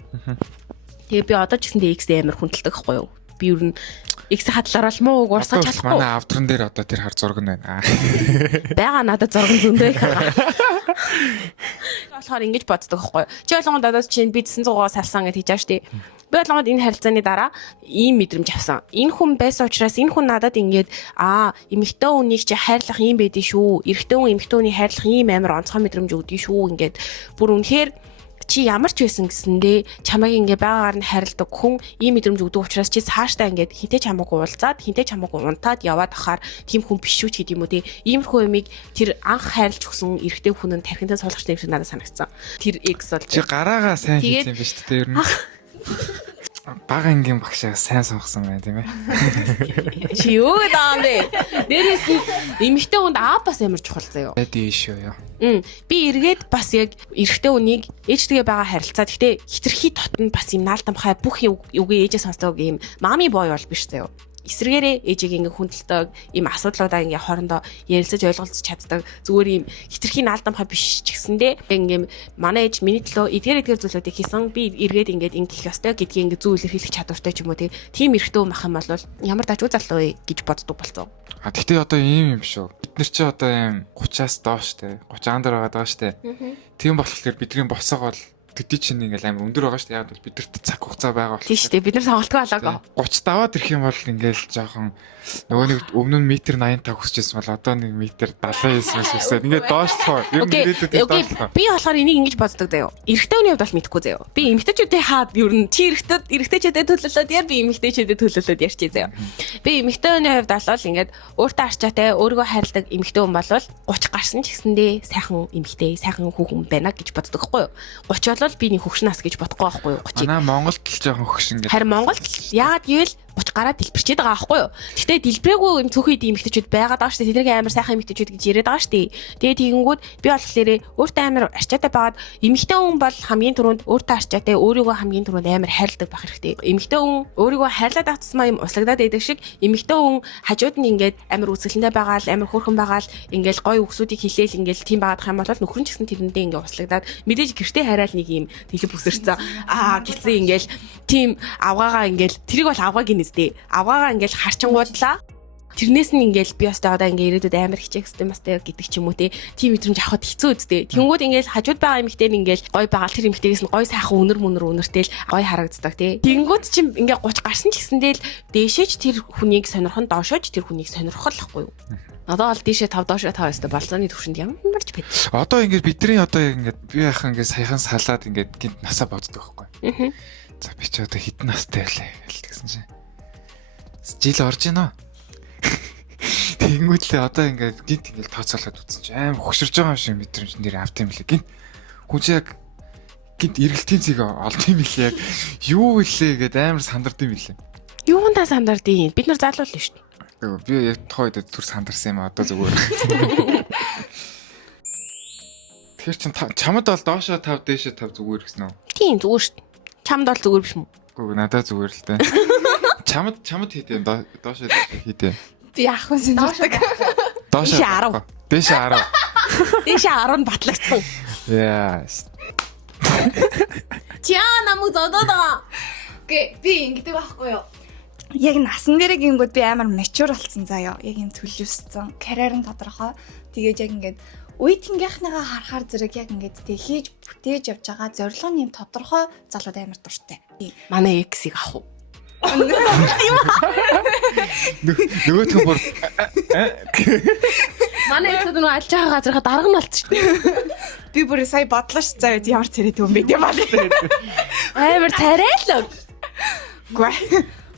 Тэгээ би одоо ч гэсэндээ X амар хүндэлдэг байхгүй юу? Би ер нь X хадлаар бол муу уурсаж чадахгүй. Манай автран дээр одоо тэр хар зураг нь байна. Бага надад зурган зөндөө их байгаа. Болохоор ингэж боддог байхгүй юу? Чи болгонд одоо чинь би 900-аар салсан гэж хийж байгаа шүү дээ. Би болгонд энэ харилцааны дараа ийм мэдрэмж авсан. Энэ хүн байсан учраас энэ хүн надад ингээд эмэгтэй хүнийг чи хайрлах юм байдий шүү. Эрэгтэй хүн эмэгтэй хүнийг хайрлах ийм амар онцгой мэдрэмж өгдөө шүү. Ингээд бүр үнэхээр чи ямар ч байсан гэсэндээ чамайг ингээ байгаагаар нь хайрладаг хүн ийм мэдрэмж өгдөг учраас чи цаашдаа ингээд хинтээ чамаагүй уулзаад хинтээ чамаагүй унтаад яваад ахаар тийм хүн биш шүү ч гэдэм үү те. Иймэрхүү юмыг тэр анх хайрлж өгсөн эрэгтэй хүн нь тархинтаа суулгачтай юм шиг надад санагдсан. Тэр X бол Чи гараагаа сайн хийх юм ба шүү дээ ер нь. Бага ангийн багшаа сайн сонгосон байна тийм ээ. чи юу гэдэг юм бэ? Дээрээс нь эмэгтэй хүнд бас амар чухал заяа. Эди шүү ёо. Би эргээд бас яг эрэгтэй хүнийг ээжтэйгээ байгаа харилцаа. Гэхдээ хитрхи дотн бас юм наалтамхай бүх үгүй ээжээ сонсдог юм мами бой бол биш заяа. Эсрэгээрээ ээжийг ингээ хүндэлдэг ийм асуудлуудаа ингээ хоорондоо ярилцаж ойлголцож чаддаг зүгээр ийм хитрхи наалтамхай биш ч гэсэндээ ингээ манай ээж миний төлөө эдгээр зүйлүүдийг хийсэн би эргээд ингээ ингэх ёстой гэдгийг ингээ зөв илэрхийлэх чадвартай ч юм уу тийм эрхтөө мах юм бол ямар дажгүй залуу вэ гэж боддог болцоо. Гэхдээ одоо ийм юм шүү. Бид нар чи одоо ийм 30-аас доош те 30 андэр байгаа штэ. Тийм болохоор бидний босоог бол төдий чинь ингээл амар өндөр байгаа шүү дээ. Яг бол бидэрт цаг хугацаа байгаа бол. Тийм шүү дээ. Бид нар сонголтгүй болоогоо. 30 даваад ирэх юм бол ингээл жоохон нөгөө нэг өмнө нь метр 85 хүсчихсэн бол одоо нэг метр 79 хүсээд ингээд доошлохоо. Ер нь ирээдүйд доошлохоо. Би болохоор энийг ингэж боддог заяа. Эрэгтэй хүний хувьд бол мэдхгүй заяа. Би эмэгтэйчүүдээ хаад ер нь чи эрэгтэйчүүдэд төлөвлөлөөд яар би эмэгтэйчүүдэд төлөвлөлөөд ярьчих заяа. Би эмэгтэй хүний хувьд бол ингээд өөртөө арчаатай өөрийгөө хайрладаг эмэгтэй хүн бол 30 гарсан ч гэсэндээ сайхан эмэгтэй, сайхан хүүхэн байна гэж боддог байхгүй юу? 30 бол би нэг хөгшин нас гэж бодохгүй байхгүй юу? 30. Манай Монголд л жоохон хөгшин гэдэг. Харин Монголд яагаад гэвэл 30 гараад дэлбэрчээд байгаа байхгүй юу? Гэхдээ дэлбэрээгүй юм цөөхөд эмэгтэйчүүд байгаад байгаа шүү дээ. Тэднийг амар сайхан эмэгтэйчүүд гэж яриад байгаа шүү дээ. Тэгээ тэгэнгүүт би болохоор өөртөө амар арчаатай байгаад эмэгтэй хүн бол хамгийн түрүүнд өөртөө арчаатай өөрийгөө хамгийн түрүүнд амар хайрладаг байх хэрэгтэй. Эмэгтэй хүн өөрийгөө хайрлаад авцсмаа юм услагдаад байдаг шиг эмэгтэй хүн хажууд нь ингээд амар үсгэлэнтэй байгаа л амар хөөрхөн байгаа л ингээд гоё үгсүүдийг хилээл ингээд тийм байгаадах юм бол нөхөр нь ч гэсэн тэрэндээ ингээд услагдаад мэдээж гэртээ хараад нэг юм тэлэг бүсэрсэн гисэн ингээд тийм авгаагаа ингээд тэрийг бол авгаа гинэстэй авгаагаа ингээд харчингуудлаа тэрнээс нь ингээл би өстой одоо ингээ ирээдүйд амар хичээх систем бастай гэдэг ч юм уу тийм мэдрэмж авахд хэцүү үсттэй. Тэнгүүд ингээл хажууд байгаа эмэгтэй нь ингээл гой байгаа тэр эмэгтэйгээс нь гой сайхан үнэртэй л гой харагддаг тий. Тэнгүүд чинь ингээ 30 гарсан ч гэсэндээ л дээшээч тэр хүнийг сонирхон доошооч тэр хүнийг сонирхолхгүй юу. Одоо бол дээшээ 5 доошоо 5 өстой болцооны төвшөнд ямар ч байд. Одоо ингээд бидний одоо ингээд би яхаа ингээд саяхан салаад ингээд гинт насаа боддог байхгүй. За би ч одоо хэдэн настай байлаа гэсэн чинь. Жил орж гинөө. Тэнгүүтлээ одоо ингээд гинт ингээд тооцоолоод үзсэн чинь аим хөгшөрж байгаа юм шиг мэдрэмж нэр авт юм лээ. Гинт хүн чи яг гинт эргэлтийн цэг олд юм билээ яг юу илээ гэдэг амар сандард юм билээ. Юундаа сандардیں۔ Бид нар залуу л шүү дээ. Би яг тохойд түр сандарсан юм одоо зүгээр. Тэгэхээр чин чамд бол доошоо 5 дээшээ 5 зүгээр гэсэн үү? Тийм зүгээр шүү дээ. Чамд бол зүгээр биш юм уу? Үгүй надад зүгээр л дээ. Чамд хийдэ доошоо хийдэ. Би яах вэ? Доошоо 10. Дэше 10. Дээшээ 10 батлагдсан. Яас. Чаа намуу зодоо. Окей, би ингэдэг байхгүй юу? Яг насан дээр гингүүд би амар mature болсон заяа. Яг юм төлөвсөн. Карьер нь тодорхой. Тэгээд яг ингээд үе тэнгийнхныгаа харахаар зэрэг яг ингээд тэг хийж бүтээж явж байгаа зорилго нь юм тодорхой залууд амар дуртай. Манай X-ийг авах уу? Нөгөөх нь бүр Манай X-д нөгөө алж байгаа газараа дарга нь болчих. Би бүр сая бодлоо ш заяа ямар царайд юм бэ тийм баа. Амар царай л.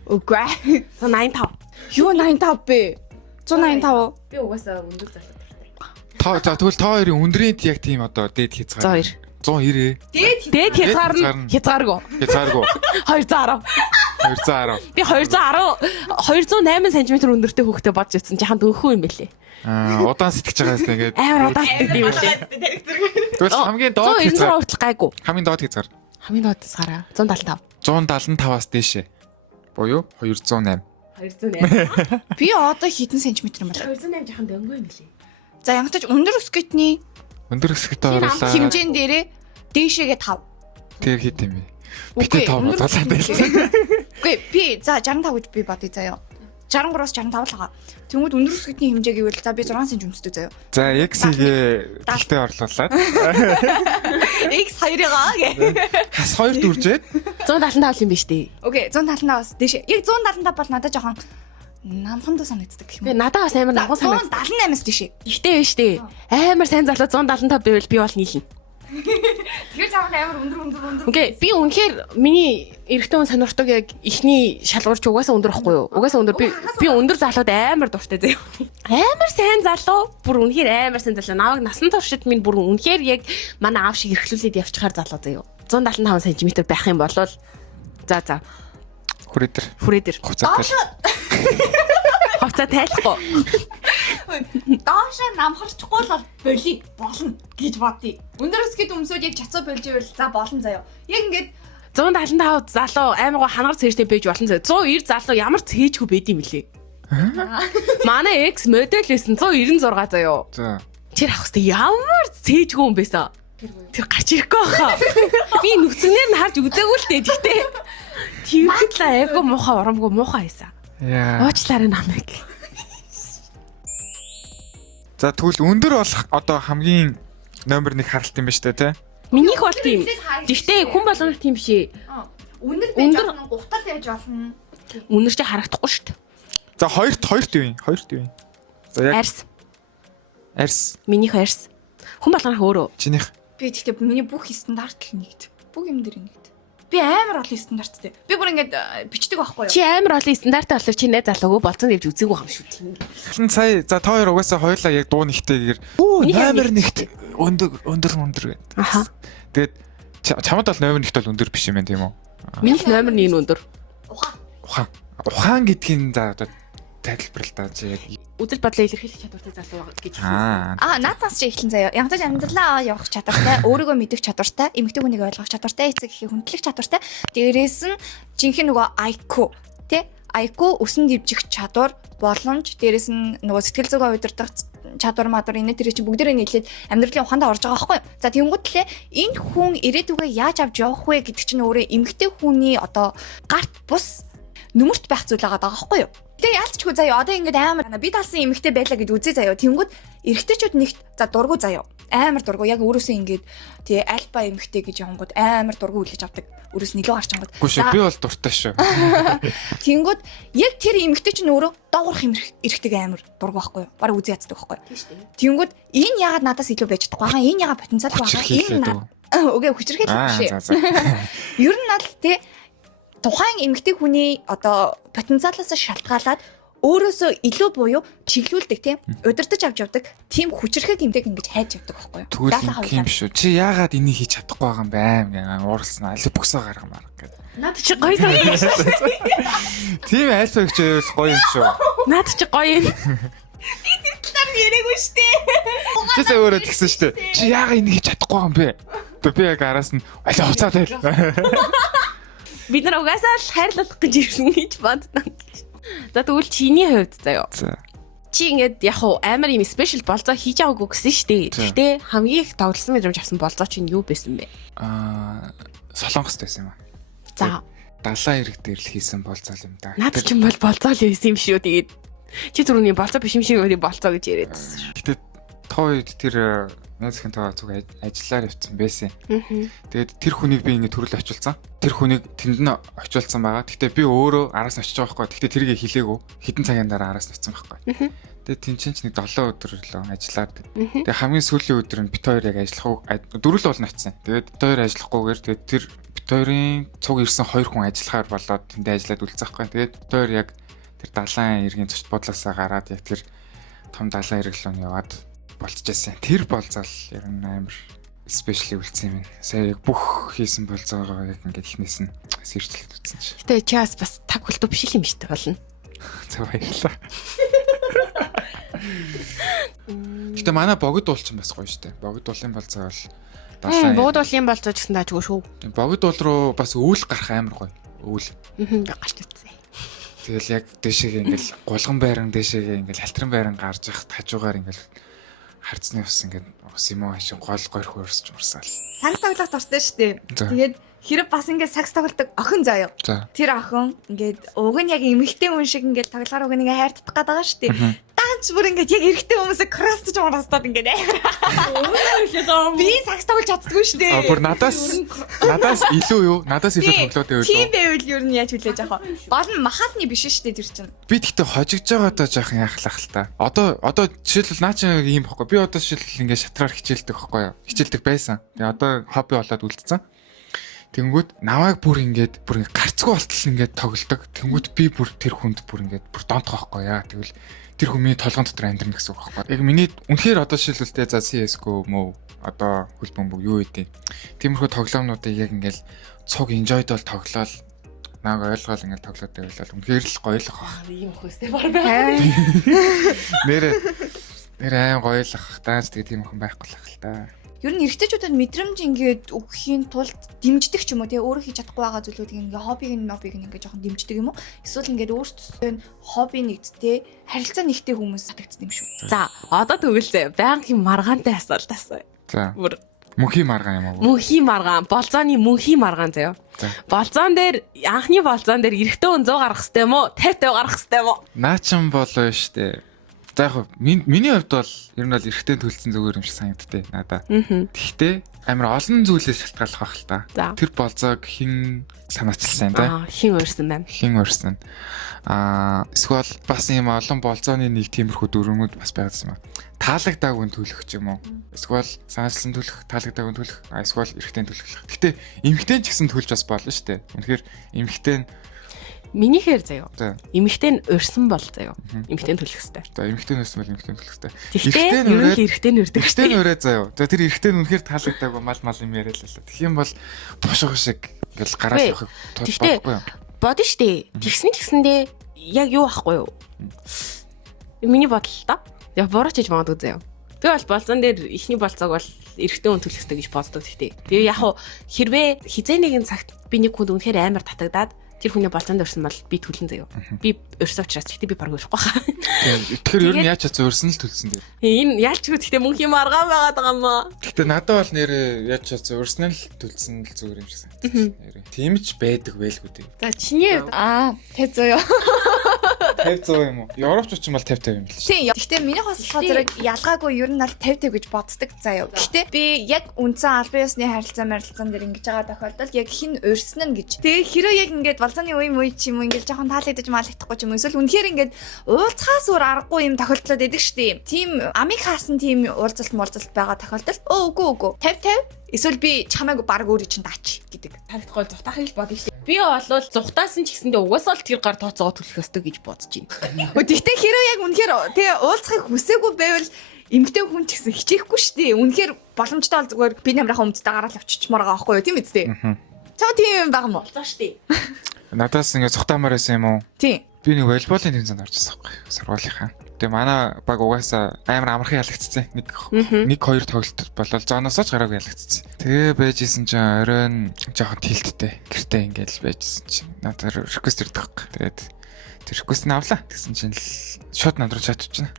Үгүй. 85. Юу 85 бэ? 185. Би угаасаа өндөр залуу. Тэгвэл та хоёрын өндрийн яг тийм одоо дээд хязгаар. 190. Дээд хязгааргүй. Хязгааргүй. 210. 210. Би 208 см өндөртэй хүүхдээ бодж ирсэн. Жахан дөнхөө юм бэлээ. Удаан сэтгэж байгаа юм ингээд. Амар удаан сэтгэдэг юм бэлээ. Тэгвэл хамгийн доод хязгаар. 190 хүртэл гайгүй. Хамгийн доод хязгаар. Хамгийн доод хязгаараа 175. 175-аас дээшээ. Буюу 208. 208. Би одоо хэдэн сантиметр юм бэ? 208 жахан дөнгөө юм бэлээ. За янгач өндөр өсгөтний Өндөр хэсэгтээ оруулаад хэмжээнд дээрээ дээшээгээ 5. тэр хэд юм бэ? Битээ 5 бодлоо байсан. Үгүй би за 65 гэж би бодъё заяа. 63-аас 65 л байгаа. Тэнгүүд өндөр өсгөтний хэмжээ гэвэл за би 6 см өмсдөг заяа. За X-ийг гэлтэй орлуулад X 2-ыгаа гэ. бас 2 дүржээд 175 юм биш үү? Окей 175-аас дээш. Яг 175 бол надад жоохон намхандаа санагддаг гэх юм. Би надад бас амар нагуу санагдав. 178-аас дээш. Ихтэй биш дээ. Амар сайн залуу 175 байвал би бол нийлнэ. Тэгэхээр цаавал амар өндөр. Окей, би үнэхээр миний эрэгтэй хүн сонирхдаг яг ихний шалгуурч угаасаа өндөр ахгүй юу? Угаасаа өндөр би өндөр залууд амар дуртай заяа. Амар сайн залуу, бүр үнэхээр амар сайн залуу. Наваг насан туршид минь бүр үнэхээр яг манай аав шиг эрхлүүлээд явчихаар залуу заяа. 175 см байх юм бол за хүрээдэр хуцаатай. хувцас тайлахгүй. Доошоо намхарчихгүй л болиг болно гэж бодъё. Өндөр өсгөт өмсөд яг чацуу болж ивэл за болно заяа. Яг ингээд 175 залуу амар гоо хангаар цээжтэй байж болно заяа. 190 залуу ямар цээжгүй байд юм бэлээ. Манай X модель байсан 196 заяа. За. Тэр ах хэвээр ямар цээжгүй юм байсан. Тэр гарч ирэхгүй баха. Би нүцгнээр нь харж үзээгүй л дээ. Гэхдээ тэрхэд л айгу муухай урамгүй муухай байсан. Яа. Уучлаарай намайг. За тэгвэл өндөр болох одоо хамгийн номер 1 харалт юм ба штэ тий. Минийх бол тийм. Гэхдээ хүн болгонх тийм шээ. өндөр байж болно, гутал байж болно. Үнэр чи харагдахгүй шүү дээ. За хоёрт юу юм? За яг Арс. Минийх арс. Хүн болгонх өөрөө. чинийх. Би тэгтээ миний бүх стандарт л нэгд. Бүх юм дээр нэгд. Би амар олон стандарттай. Би бүр ингээд бичдэг байхгүй юу? Чи амар олон стандарттай болохоор чи найз залуугүй болцсон гэж үзээгүй юм шүү дээ. Сая за та хоёр угаасаа хоёулаа яг дуу нэгтэйгээр номер 1-т өндөр гэдэг. Аха. Тэгээд чамд бол номер 1-т бол өндөр биш юм байна тийм үү? Минийх номер 1 өндөр. Ухаан гэдгийг за одоо тайлбарлал та чи яг Үзэл бодлоо илэрхийлэх чадвартай залуу гэж хэлсэн. Наатаас чи эхлэн заяа. Янзаж амьдралаа явах чадвартай, өөрийгөө мэдэх чадвартай, эмэгтэй хүнийг ойлгох чадвартай, эцэг эхийн хүндлэх чадвартай. Дээрээс нь жинхэнэ нөгөө IQ тий? IQ өсөн дэвжих чадвар, боломж, дээрээс нь нөгөө сэтгэл зүйн удирдах чадвар мадар энэ тэр чинь бүгдээрээ нийлээд амьдралын ухаандаа орж байгаа байхгүй юу? За тэнгуүтлээ энэ хүн ирээдүгээ яаж авч явах вэ гэдэг чинь өөрөө эмэгтэй хүний одоо гарт бус нүмерт байх зүйл байгаа байхгүй юу? Тэгээ яалтчгүй заяа одоо ингээд амар би талсан эмэгтэй байлаа гэд үзээ заяа. Тэнгүүд эрэгтэйчүүд нэгт за дургу заяа. Амар дургу яг өөрөөсөө ингээд тий альба эмэгтэй гэж явангууд амар дургу үлээж авдаг. Өөрөөс нөлөө гарч ангууд. Гүшээ би бол дуртай шүү. Тэнгүүд яг тэр эмэгтэй чинь өөрөө доогорох эрэгтэйг амар дургу байхгүй юу? Бараг үзээ яддаг байхгүй юу? Тэнгүүд энэ ягаад надаас илүү байж чадахгүй байгаа. Энэ ягаад потенциал байгаа. Энэ над үгүй хүчрхийлэх биш. Ер нь аль тий тухайн эмэгтэй хүний одоо потенциалаас шалтгаалаад өөрөөсөө илүү буюу чиглүүлдэг тийм удирдах авч явдаг тийм хүчрхэг тэмдэг ингэж хайж явдаг байхгүй юу? Тэгвэл юм шүү. Чи яагаад энийг хийж чадахгүй байгаа юм бэ? Аймаг ууралсан аль бөксөө гаргамаар гэдэг. Наад чи гоё санагдаж шүү. Тийм альфа гэж байвал гоё юм шүү. Наад чи гоё юм. Би тэр талаар яриаггүй штэ. Чи сая өөрөө тэгсэн штэ. Чи яагаад энийг хийж чадахгүй байгаа юм бэ? Тэг би яг араас нь аль хувцаа тайл. Бид нар угаасаа л хайрлах гэж ирсэн гэж бодсон. За тэгвэл чиний хувьд заяа. За. чи ингээд яг хуу амар юм спешиал болцоо хийж байгаагүй гэсэн шүү дээ. Гэхдээ хамгийн их тоглосон мэдрэмж авсан болцоо чинь юу байсан бэ? Солонгост байсан юм аа. За. Далайн ирэг дээр л хийсэн болцоо юм да. Наад чинь бол болцоо л байсан юм шүү. Тэгээд чи түрүүний болцоо биш юм шиг болцоо гэж яриадсан шүү. Гэтэ тоо тэр найзхийн тоо зүг ажиллаар явцсан байсан. Тэгээд тэр хүнийг би ингэ төрөл очилсан. Тэр хүнийг тэнд нь очилсан байгаа. Гэтэ би өөрөө араас нь очиж байгаа байхгүй. Гэтэ тэрийг хэлээгүй. Хэдэн цагийн дараа араас нь очсон байхгүй. Тэгээд тэнцэн ч нэг 7 өдөр л ажиллаад. Тэгээд хамгийн сүүлийн өдөр нь бит хоёр яг ажиллах уу? Дөрөв л болно очсон. Тэгээд бит хоёр ажиллахгүйгээр тэгээд тэр бит хоёрын цуг ирсэн 2 хүн ажиллахаар болоод тэндээ ажиллаад үлдсэн байхгүй. Тэгээд бит хоёр яг тэр далайн иргэн зочд бодлоосаа гараад яг тэр том далайн иргэлүүн яваад болчихжээ. Тэр болзол ер нь амар спешиал үлдсэн юм. Сая яг бүх хийсэн болзоогоо яг ингээд ихнээс нь сэрчлээд утсан чи. Гэтэ чаас бас таг хөлтөө биш юм шүү дээ болно. За баярлалаа. Гэтэ манай богд уулчин бас гоё штэ. Богд уулын болзоо бол далайн. Богд уулын болзоо гэсэн даажгүй шүү. Богд уул руу бас үүл гарах амар гоё. Үүл. Гарч ирсэн. Тэгэл яг дэшег ингээл гулган байран дэшег ингээл халтран байран гарч яхад хажуугаар ингээл харцны ус ингээд ус юм уу хашин гол гойр хуурсч мурсаал. Сакс тоглох дуртай шүү дээ. Тэгээд хэрэг бас ингээд сакс тоглодог охин заяа. Тэр охин ингээд уг нь яг эмэгтэй хүн шиг ингээд тоглохоор уг нь ингээд хайр татах гээд байгаа шүү дээ. Даанч бүр ингээд яг эрэгтэй хүмүүсээ крастж мурастаад ингээд амар. Би сакс тоглож чаддгүй шүү дээ. Бүр надаас илүү юу? Надаас илүү тоглоод байв. Тийм байвал ер нь яаж хүлээж авах вэ? Гол нь махаалны биш шүү дээ тэр чинь. Би тэгтээ хожигж байгаадаа жоохон яахлах л та. Одоо жишээлбэл наа чи ийм бохгүй. Би одоо жишээлбэл ингээд шатраар хичээлдэг байхгүй юу? Хичээлдэг байсан. Тэгээ одоо хобби болоод үлдсэн. Тэнгүүд намайг бүр ингээд гарцгүй болтол ингээд тоглодог. Тэнгүүд би бүр тэр хүнд бүр ингээд бүр донтох байхгүй яа. Тэгвэл тэр хүн миний толгойн дотор амьдрна гэсэн үг байхгүй. Яг миний үнэхээр одоо жишээлбэл за CS:GO мөө одоо хөлбөмбөг юу гэдэг. Тиймэрхүү тоглоомнуудыг яг ингээд цуг enjoyд бол тоглоал нааг ойлгоол ингээд тоглоод байвал үнэхээр л гоё л ах. Ийм хөөстэй бар бай. Нэр аим гоё л ах. Дааж тэгээ тийм хүн байхгүй л ах л та. Ер нь эрэгтэйчүүдэд мэдрэмж ингээд өгөхийн тулд дэмждэг ч юм уу тий өөрөө хийж чадахгүй байгаа зүйлүүдийг ингээд хоббиг ингээд жоохон дэмждэг юм уу? Эсвэл ингээд өөртөө хобби нэгттэй харилцаа нэгтэй хүмүүс татагдсан юм шүү. За одоо төгөлцөө байнгын маргаантай асуулт асууя. За. Мөнхийн маргаан юм уу? Мөнхийн маргаан, болзооны мөнхийн маргаан заяа. Болзоон дээр анхны болзоон дээр эрэгтэй хүн 100 гарах хэвтэй юм уу? 50 гарах хэвтэй юм уу? Наачин болоо штэ. За яг миний хувьд бол ер нь бол эрэгтэй төлсөн зүгээр юм шиг санагдтыг надаа. Гэхдээ амар олон зүйлээс шалтгаалах байх л та. Тэр болзоог хэн санаачилсан да? Хэн өөрсөн байна? Хэн өөрсөн. Эсвэл бас ийм олон болзооны нэг тиймэрхүү дүрмүүд бас байгаадсан юм. Таалагдаагүй төлөх ч юм уу. Эсвэл санаачилсан төлөх, таалагдаагүй төлөх, эсвэл эрэгтэй төлөх. Гэхдээ эмэгтэй ч гэсэн төлж бас болно шүү дээ. Үнэхээр эмэгтэй Минийхээр заяа. Эмэгтэй нь өрсөн бол заяа. Эмэгтэй нь төлөх хэвээр. За эмэгтэй нь өрсөн бол эмэгтэй нь төлөх хэвээр. Гэхдээ эрэгтэй нь өрдөг. Эрэгтэй нь өрөө заяа. За тэр эрэгтэй нь үнэхээр таалагдаагүй мал юм яриа л л. Тэгэх юм бол бошго шиг ингээл гараад явах болохгүй юм. Бодно штэ. Тэгсэндээ яг юу ахгүй юу? Миний бодол л та. Яг бурууч хийж магадгүй заяа. Би бол болзон дээр ихний болцоог бол эрэгтэй хүн төлөх хэвээр гэж боддог гэхдээ. Тэгээ яг хэрвээ хизээ нэгэн цагт би нэг хүн үнэхээр амар татагдаад тэр хүний болцоонд өрсөн бол би төлөн заяа. Би өрсөн учраас гэхдээ би баг өрөхгүй хаа. Тэгэхээр ер нь яаж чадсан өрсөн л төлсөн дээ. Энэ яалчгүй гэхдээ мөнхийн маргаан байгаад байгаа юм аа. Гэхдээ надад бол нэрээ яаж чадсан өрсөн л төлсөн л зүгээр юм шиг санагдсан. Тийм ч байдаг байлгүй дээ. За чиний 50% 50% юм уу? Европч ч юм бол 50% юм л шүү. Тийм. Гэхдээ миний хослохоо зэрэг ялгаагүй ер нь аль 50% гэж боддог заяа. Гэхдээ би яг үндсэн албан ёсны харилцаан дээр ингэж байгаа тохиолдолд яг хин өрсөн нь гэж. Тэгээ хэрэв яг ингэж болзооны үе ч юм уу ингэж жоохон таалагдаж маалагдахгүй ч юм уу эсвэл үнэхээр ингэж уулзахаас өөр аргагүй юм тохиолдлоод идэг штеп. Тийм амиг хаасан тийм уулзалт байгаа тохиолдолд үгүй 50 эсвэл би чамайг баг өөрөө чинь даач гэдэг. Тарихтгой зутахыг л бодно шүү дээ. Би болвол зугатаасан ч гэсэндээ угаасаа л тэр гар тооцоогоо төлөх ёстой гэж бодож байна. Гэхдээ хэрэв яг үнэхээр тэгээ уулзахыг хүсээгүй байвал эмгтэй хүн ч гэсэн хичээхгүй шүү дээ. Үнэхээр боломжтой бол зүгээр би намрахаа өмдтэй гараад авчичмаар байгаа байхгүй юу? Тийм үстэй. Чам тийм юм байгаа мó. Болцоо шүү дээ. Надаас ингэ цухтаамаар байсан юм уу? Тийм. Би нэг волейболын тэмцээнд орж ирсэн байхгүй юу? Сургуулийнхаа. Тэгээ манай баг угаасаа амар амархан ялагдчихсан. Нэг 2 тоглолт болол зооноосоо ч гараагүй ялагдчихсан. Тэгээ байжсэн чинь оройн жоохон тилттэй. Гэртээ ингээл байжсэн чинь надад request ирдэг байхгүй. Тэгээд Тэрхгүйс нь авлаа. Тэгсэн чинь л шууд над руу чатчихна.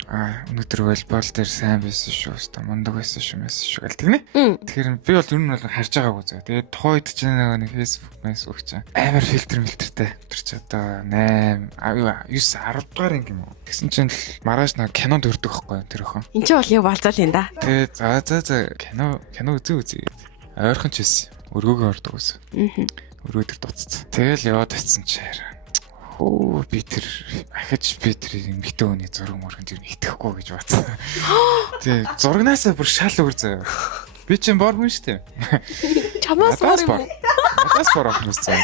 Өнөөдөр волейбол дээр сайн байсан шүү. Өстө мундаг байсан шүү гэл тэгнэ. Тэгэхээр би бол ер нь бол харж байгаагүй зөө. Тэгээд тухайд чинь нэг Facebook чинь амар фильтртэй. Тэр чи одоо 8 9 10 дугаар юм уу. Тэгсэн чинь маргааш нэг кинонд өрдөг байхгүй тэр охин. Энд чи бол яг болцоол юм да. Тэгээд за кино үзье. Ойрхон ч байсан. Өргөөгөө ордог байсан. Өргөө дээр дуцсан. Тэгэл яваад очсон чи хөө би тэр эмгтэн хүний зураг мөргөнд юу итгэхгүй гэж бодсон. Тэг зурагнаасаа бүр шал өөр заяа. Би чинь бор хүн шүү дээ. Чамаас бор юм. Надаас бор охин үссэн.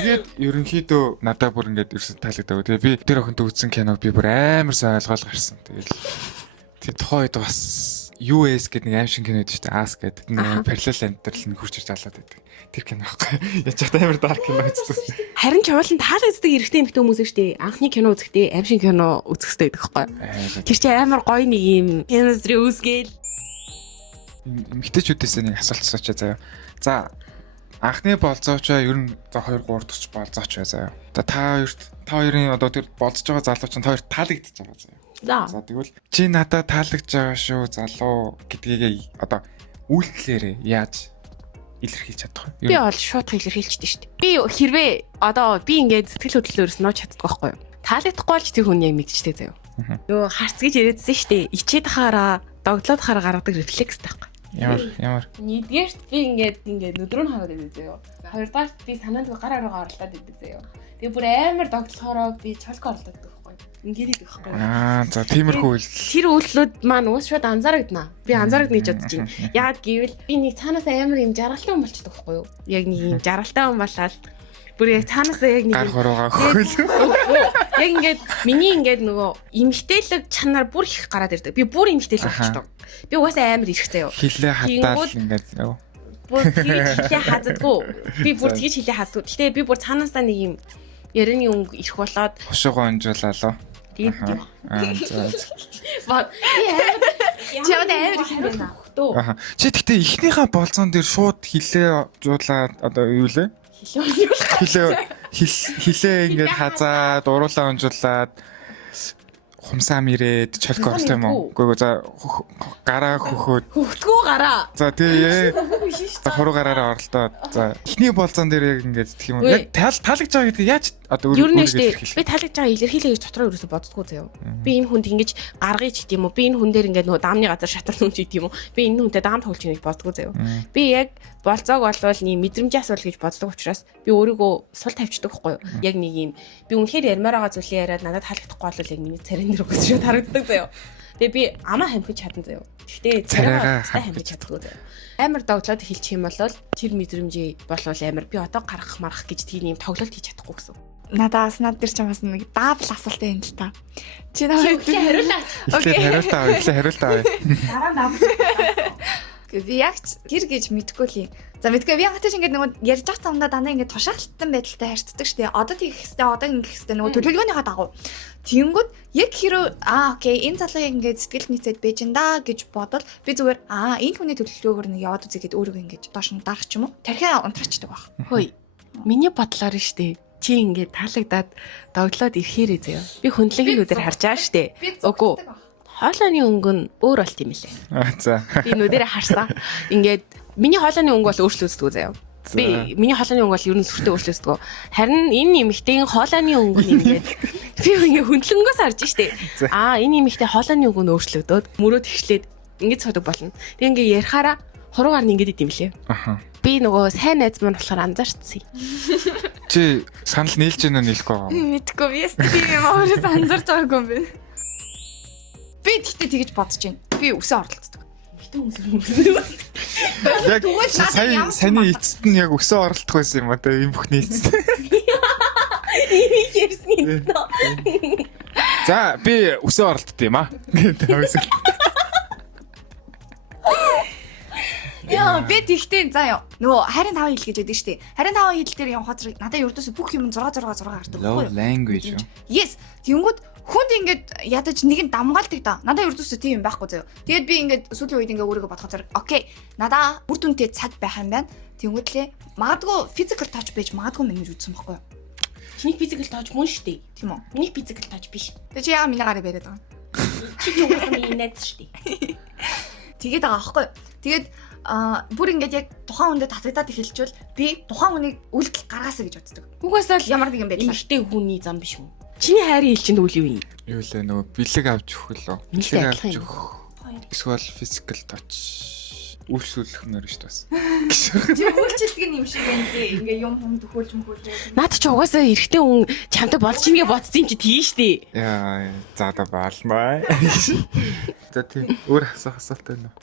Тэгээд ерөнхийдөө надад бүр ингээд ерөөсөд таалагдав. Тэгээ би тэр охинтой үзсэн киног би бүр амар сайн ойлгоол гарсан. Тэгээд тухайд бас US гэдэг нэг аим шиг кино байдаг шүү дээ. As гэдэг нэг параллел амьдрал нь хурж ирж алаад байдаг. Тэр кино байхгүй. Яаж ч амар dark кино үзсэн. Харин ч явуулан таалагддаг эрэгтэй эмэгтэй хүмүүс шүү дээ. Анхны кино үзэхдээ аим шиг кино үзэх хэрэгтэй байдаг байхгүй. Тэр чинь амар гоё нэг юм chemistry үүсгээл. Эмэгтэйчүүдээс нэг асуулт асуучаа заяа. За анхны болцоочоо ер нь 2 3 дахь болцооч бай заяа. Та хоёрын одоо тэр болцож байгаа залуу чинь та хоёр таалагдчихж байгаа заяа. За тэгвэл чи надад таалагдж байгаа шүү залуу гэдгийг одоо үйлдэлээрээ яаж илэрхийлж чадах вэ? Би бол шууд илэрхийлчихдээ шүү дээ. Би хэрвээ одоо би ингээд сэтгэл хөдлөлөөс нууж чаддаг байхгүй юу? Таалагдахгүй болж тэр хүн яг мэдчихтэй заяа. Нөгөө харц гэж яриадсан шүү дээ. Ичээд хаараа, догтлоод хаараа гаргадаг рефлекс таахгүй. Ямар. Нэгдүгээрт би ингээд нүдрөө хараад байдаг заяа. Хоёрдугаарт би санаанд гар аргаа оролдоод байдаг заяа. Тэгээ бүр амар догтлохороо би чолко оролдоод байдаг. Ингээд идэх байхгүй. За тиймэрхүү үйлдэл. Тэр үйлдэлүүд маань уус шууд анзаарагдана. Би анзаарагдана гэж бодож байна. Яг гэвэл би нэг цаанаас амар юм жаргалтай хүн болчихдог байхгүй юу? Яг нэг юм жаргалтай хүн болоод бүр яг цаанаасаа яг нэг гар хороогаа хөхөл. Яг ингээд миний ингээд нөгөө эмгтээлэг чанар бүр их гараад ирдэг. Би бүр эмгтээлэг болчихдог. Би угаасаа амар ирэхтэй юу. Хилээ хатаал ингээд яв. Бүр хилээ хазадгүй. Би бүр тэгж хилээ хазадгүй. Гэтэ би бүр цаанаасаа нэг юм ярины өнгө ирэх болоод хушуугаа онжуулаа. Тэгээд за. Бат яа амар их байна. Чи тэгтээ ихнийхээ болцоон дээр шууд хилээ жуулаад одоо юу лээ? Хилээ ингээд хазаад уруулаа онжуулаад хумсаа мэрээд чолко орлоо юм уу? Үгүй за гараа хөхөөд хөвтгөө гараа. За тэгээ хуруу гараараа оролдоод за ихний болцоон дээр яг ингээд гэх юм уу? Яг таалагдж байгаа гэдэг яаж одоо өөрөөр хэлбэл би таалагдж байгаа илэрхийлээ гэж дотроо ерөөсө боддгоо заяа. Би энэ хүнд ингэж гаргыг ч гэдэм үү? Би энэ хүн дээр ингээд нөгөө даамны газар шатал нүн ч гэдэм үү? Би энэ хүнтэй даам тоглож ийнэ гэж боддгоо заяа. Би яг болцоог болвол нэг мэдрэмжийн асуул гэж боддог учраас би өөрийгөө сул тавьчихдаг байхгүй юу? Яг нэг юм би үнэхээр ярмаар байгаа зүйлээ яриад надад таалагдахгүй бол яг миний царин дээр өгсөн шүү харагддаг заяа. Тэгээ би амаа хамхиж чадна заяа. Гэхдээ царайгаа хамхиж чаддаггүй заяа. Амар догтлоод хэлчих юм бол тэр мэдрэмжээ болвол амар би одоо гарах марах гэж тийм юм тоглолт хийж чадахгүй гэсэн. Надаас над дээр ч бас нэг даабл асуултаа юм л та. Чи надад хариулаа. Окей. Хариултаа. Дараа даабл. Би яг гэр гэж мэдгүй л юм. За мэдгүй би хатаж ингээд нэг ярьж байгаа тамдаа дандаа ингээд тушаалтан байдалтай харьцдаг шүү дээ. Одоо тийх хэвээр одоо ингэх хэвээр нөгөө төлөвлөгөөнийхөө дагуу. Тэнгүүд яг хэрэг окей энэ залуу яг ингээд сэтгэл нийцээд байж энэ гэж бодвол би зүгээр энэ хүний төлөвлөгөөгөр нэг яваад үзьгээд өөрийгөө ингээд доош нь дарах ч юм уу. Тархиа унтрачдаг баг. Хөөе. Миний бодлоор нь шүү дээ. Чи ингээд таалагдаад догтлоод ирэхээрээ заяа. Би хөндлөнгийн нүдээр харж байгаа шүү дээ. Үгүй. Хоолойны өнгө нь өөр болт юм лээ. За. Би нүдэрээ харсан. Ингээд миний хоолойны өнгө бол өөрчлөгддөг заяа. Би миний хоолойны өнгө бол ер нь сүртэй өөрчлөгддөг. Харин энэ эмэгтэйн хоолойны өнгө нь ингээд би ингээ хөндлөнгөөс харж штэ. Энэ эмэгтэй хоолойны өнгө нь өөрчлөгдөөд мөрөөд ихшлээд ингээд цодог болно. Тэг ингээ ярихаараа хуруугаар нь ингээд идэм лээ. Би нөгөө сайн найз маань болохоор анзаарчихсан. Чи санал нийлж гэнэ нийлэхгүй байгаа юм. Мэдгүй би тийм юм өөрөөс анзаарч байгаагүй юм бэ. Би тэгтээ тэгэж бодож байна. Би үсээ оролцдог. Яг саяны эцэст нь яг өсөө оролдох байсан юм а тэ энэ бүхний эцэст. Ийм ярьсан юм. За би өсөө оролддог юм а. Яа би тэгтээ заа нөгөө харин 5 хил гэж байдаг шүү дээ. Харин 5 хил дээр явахад надад ердөөсө бүх юм 6 гардаг байхгүй юу? Language. Yes. Тэнгүүд хүнд ингээд ядаж нэг нь дамгаалдаг да. Надад ердөөсө тийм юм байхгүй заяа. Тэгээд би ингээд сүүлийн үед ингээд өөрийгөө бодохоор окей. Надаа үр дүнтэй цаг байх юм байна. Тэнгүүдлээ магадгүй physical touch байж магадгүй мэнэж үзсэн байхгүй юу? Чиний физикал тоож мөн штэ. Тийм үү? Миний физикал тоож биш. Тэг чи яагаад миний гарыг бариад байгаа Чи ч угаасаа миний найз штэ. юм? Тэгээд байгаа аахгүй. Тэгээд бүр ингээд яг тухайн хүндэд татагдаад эхэлчихвэл би тухайн хүнийг үлдэл гаргаасаа гэж боддог. Угаасаа л Ямар нэгэн байдлаар. эмэгтэй хүний зам биш үү? Чиний хайрын хэлчинд үл юу юм? Юу лээ нөгөө бэлэг авч өгөх лөө. Бэлэг Бэлэг авах авч юм. өгөх. Эсвэл physical touch үйлсүүлэх мөр шүү дээ. Чи үйлчлдэг юм шиг байна лээ. Ингээ юм хүм төхөөлж мөхөөлж. Наад чи угаасаа эрэгтэй хүн чамтай болж ийнгээ бодсон юм чи тийм штэ. Яа, за да баалмаа. За тийм өөр асуулт байна уу?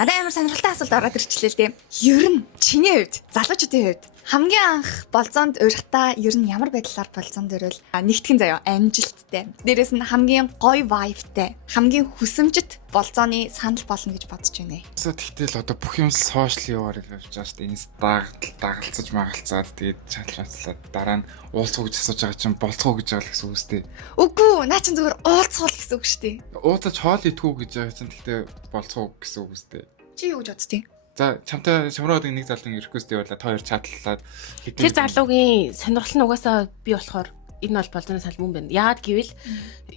Надад амар сонирхолтой асуулт ороод ирчлээ л дээ. Ер нь чиний хувьд, залуучуудын хувьд хамгийн анх болзоонд урихдаа ер нь ямар байдлаар болзоонд өрөөл нэгтгэн заяа амжилттай. Дээрээс нь хамгийн гоё vibeтай, хамгийн хүсэмжит болзооны санал болно гэж бодож байна. Тэгтэл одоо бүх юм сошиал яваар явж байгаа шүү дээ. Инста дагалцаж магалцаад тэгээд чатлаачлаад дараа нь уулзах гэж асууж байгаа чинь болцгоо гэж байгаа л гэсэн үг үстэй. Үгүй, наа чин зүгээр уулзах гэсэн үг шүү дээ. Уулзаж хоол идэхүү гэж байгаа чинь тэгтээ болцгоо гэсэн үг үстэй. Чи юу гэж боддیں۔ За чамраад нэг залуу реквест явуулаад хоёр чатлаад Тэр залуугийн сонирхол нь угаасаа би болохоор энэ бол болзооны санал мөн байна. Яагаад гэвэл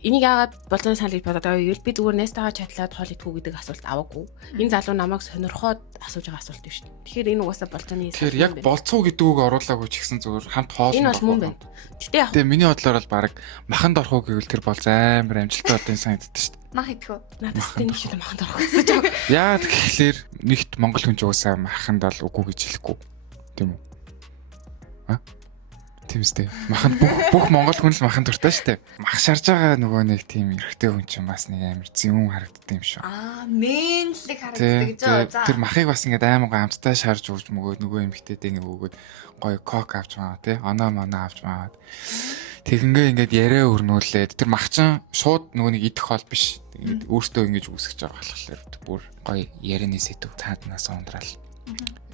энийг яагаад болзооны санал гэж бодоод байгаа вэ гэвэл би зүгээр найстайгаа чатлаад хоол идэхүү гэдэг асуулт аваагүй. Энэ залуу намайг сонирхоод асууж байгаа асуулт биш. Тэгэхээр энэ угаасаа болзооны санал. Тэгэхээр яг болцгоо гэдэг үг оруулаагүй ч гэсэн зүгээр хамт хоол энэ бол мөн байна. Гэтэ яг Тэгээ миний бодлоор бол баг маханд орох уу гэвэл тэр бол амар амжилттай болдгийн санагддаг шүү дээ. Мах идэхүү. надад нэг шиг маханд орох гэсэн жоо. Яагаад гэхлээр нэгт монгол хүн ч угаасаа маханд бол үгүй гэж хэлэхгүй. Тийм үү? Тийм үстэй. Маханд бүх монгол хүн л маханд дуртай шүү дээ. Мах шарж байгаа нөгөө нэг тийм эрэгтэй хүн чинь бас нэг амар зэвүүн харагддаг юм шүү. Мэнлэг харагддаг гэж байна. За. Тэр махыг бас ингээд аймаг амттай шарж өгч мөгөөд нөгөө эмэгтэйдээ нэг өгөөд гоё кок авч маа тий. Оноо моноо авч маа. Тэгингээ ингээд яриа өрнүүлээд тэр мах чинь шууд нөгөө нэг идэх хоол биш. Тэгээд өөртөө ингэж үүсгэж байгаа болохоор бүр гоё ярианы сэдв цааднаас ундраал.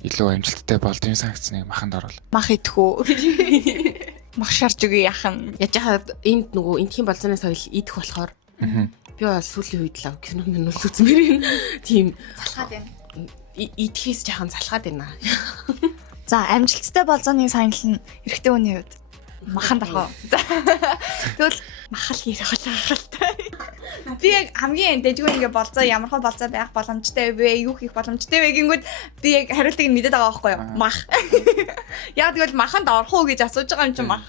Илүү амжилттай болдгийн санкцныг маханд орвол. Мах идэхүү. Мах шарж өгье яхан. Яаж хаад энд нөгөө эндхийн болзооны соёл идэх болохоор би бол сүүлийн үед л кино минь бол үзмээр юм. Тийм Залхаад байна. идэхээс жаахан залхаад байна. За, амжилттай болзооны санал нь эрэгтэй хүний хувьд маханд орох. Тэгвэл махал ярих хахалтай. Би яг хамгийн дэжгүй ингээ болзоо ямар хөө болзоо байх боломжтой вэ? Юу хийх боломжтой вэ гингүүд би яг хариултыг нь мэдээд байгаа байхгүй юу? Мах. Яг тэгвэл маханд орох уу гэж асууж байгаа юм чинь мах.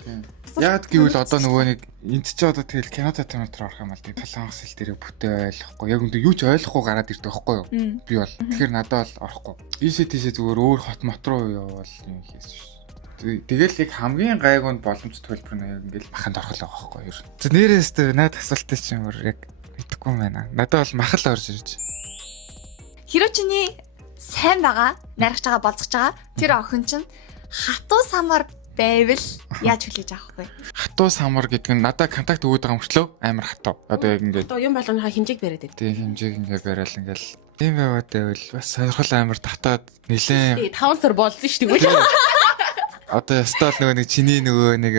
Яг гэвэл одоо нөгөө нэг энд чи одоо тэгэл кино театр орох юм бол тийм талхаас хэл дээр бүтээ ойлгохгүй. Яг үндэ юу ч ойлгохгүй гараад ирдэг байхгүй юу? Би бол тэгэхээр надад бол орохгүй. Ийшээ тийшээ зүгээр өөр хот мот руу явбал юм хийсэн шүү. Тэгэл яг хамгийн гайгүй боломж төлбөр нь яг ингээл маханд орох л байгаа байхгүй юу? За нэрээс надад асуулттай чинь өөр яг мэдэхгүй юм байна. Надад бол мах л орж ирж. Хэрэв чиний сайн байгаа, наригч байгаа, болцож байгаа тэр охин чинь хатуу самар байвал яаж хүлээж авах вэ? Хатуу самар гэдэг нь надад контакт өгöd байгаа мөртлөө амар хатуу. Одоо яг ингээд Одоо юм болгоныхаа хэмжээг бариад байдаг. тийм хэмжээг ингээд барайл ингээл тийм байвал байвал бас сонирхол амар татаад нилээн 5 сар болсон шүү дээ. одоо ястал нөгөө нэг чиний нөгөө нэг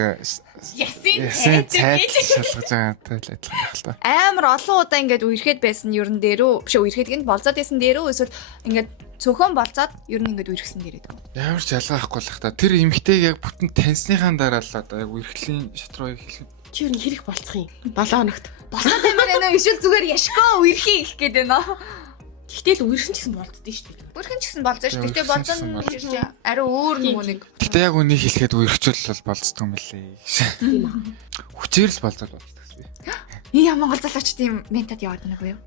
Ясын цайд шалгаж байгаатай л адилхан байх л та. Амар олон удаа ингээд үерхэд байсан ерөн дээрөө биш үерхэд гэнэ болзоод байсан дээрөө эсвэл ингээд цөөхөн болзоод ер нь ингээд үерхсэн дээрээ. Ямар ч ялгаахгүй л та. Тэр эмхтэйг яг бүтэн таньсныхаа дараа л одоо яг үерхлийн шат руу хэлэх. Чи юу хэрэг болцох юм? 7 хоногт. Болцоод ямар байна вэ? Эсвэл зүгээр яшкоо үерхий гэх гээд байна. Тэгтэл үерхэн ч гэсэн болцдоо шүү дээ. Үерхэн ч гэсэн болзоо шүү. Гэтэ болзоо нь ари өөр нөгөө нэг. Гэтэ яг үнийг хэлэхэд үерхчүүл бол болцдог юм лээ. Тийм аа. Хүчээр л болцоод болцдог би. Энэ Монгол залууч тийм ментад яваад байна уу юу?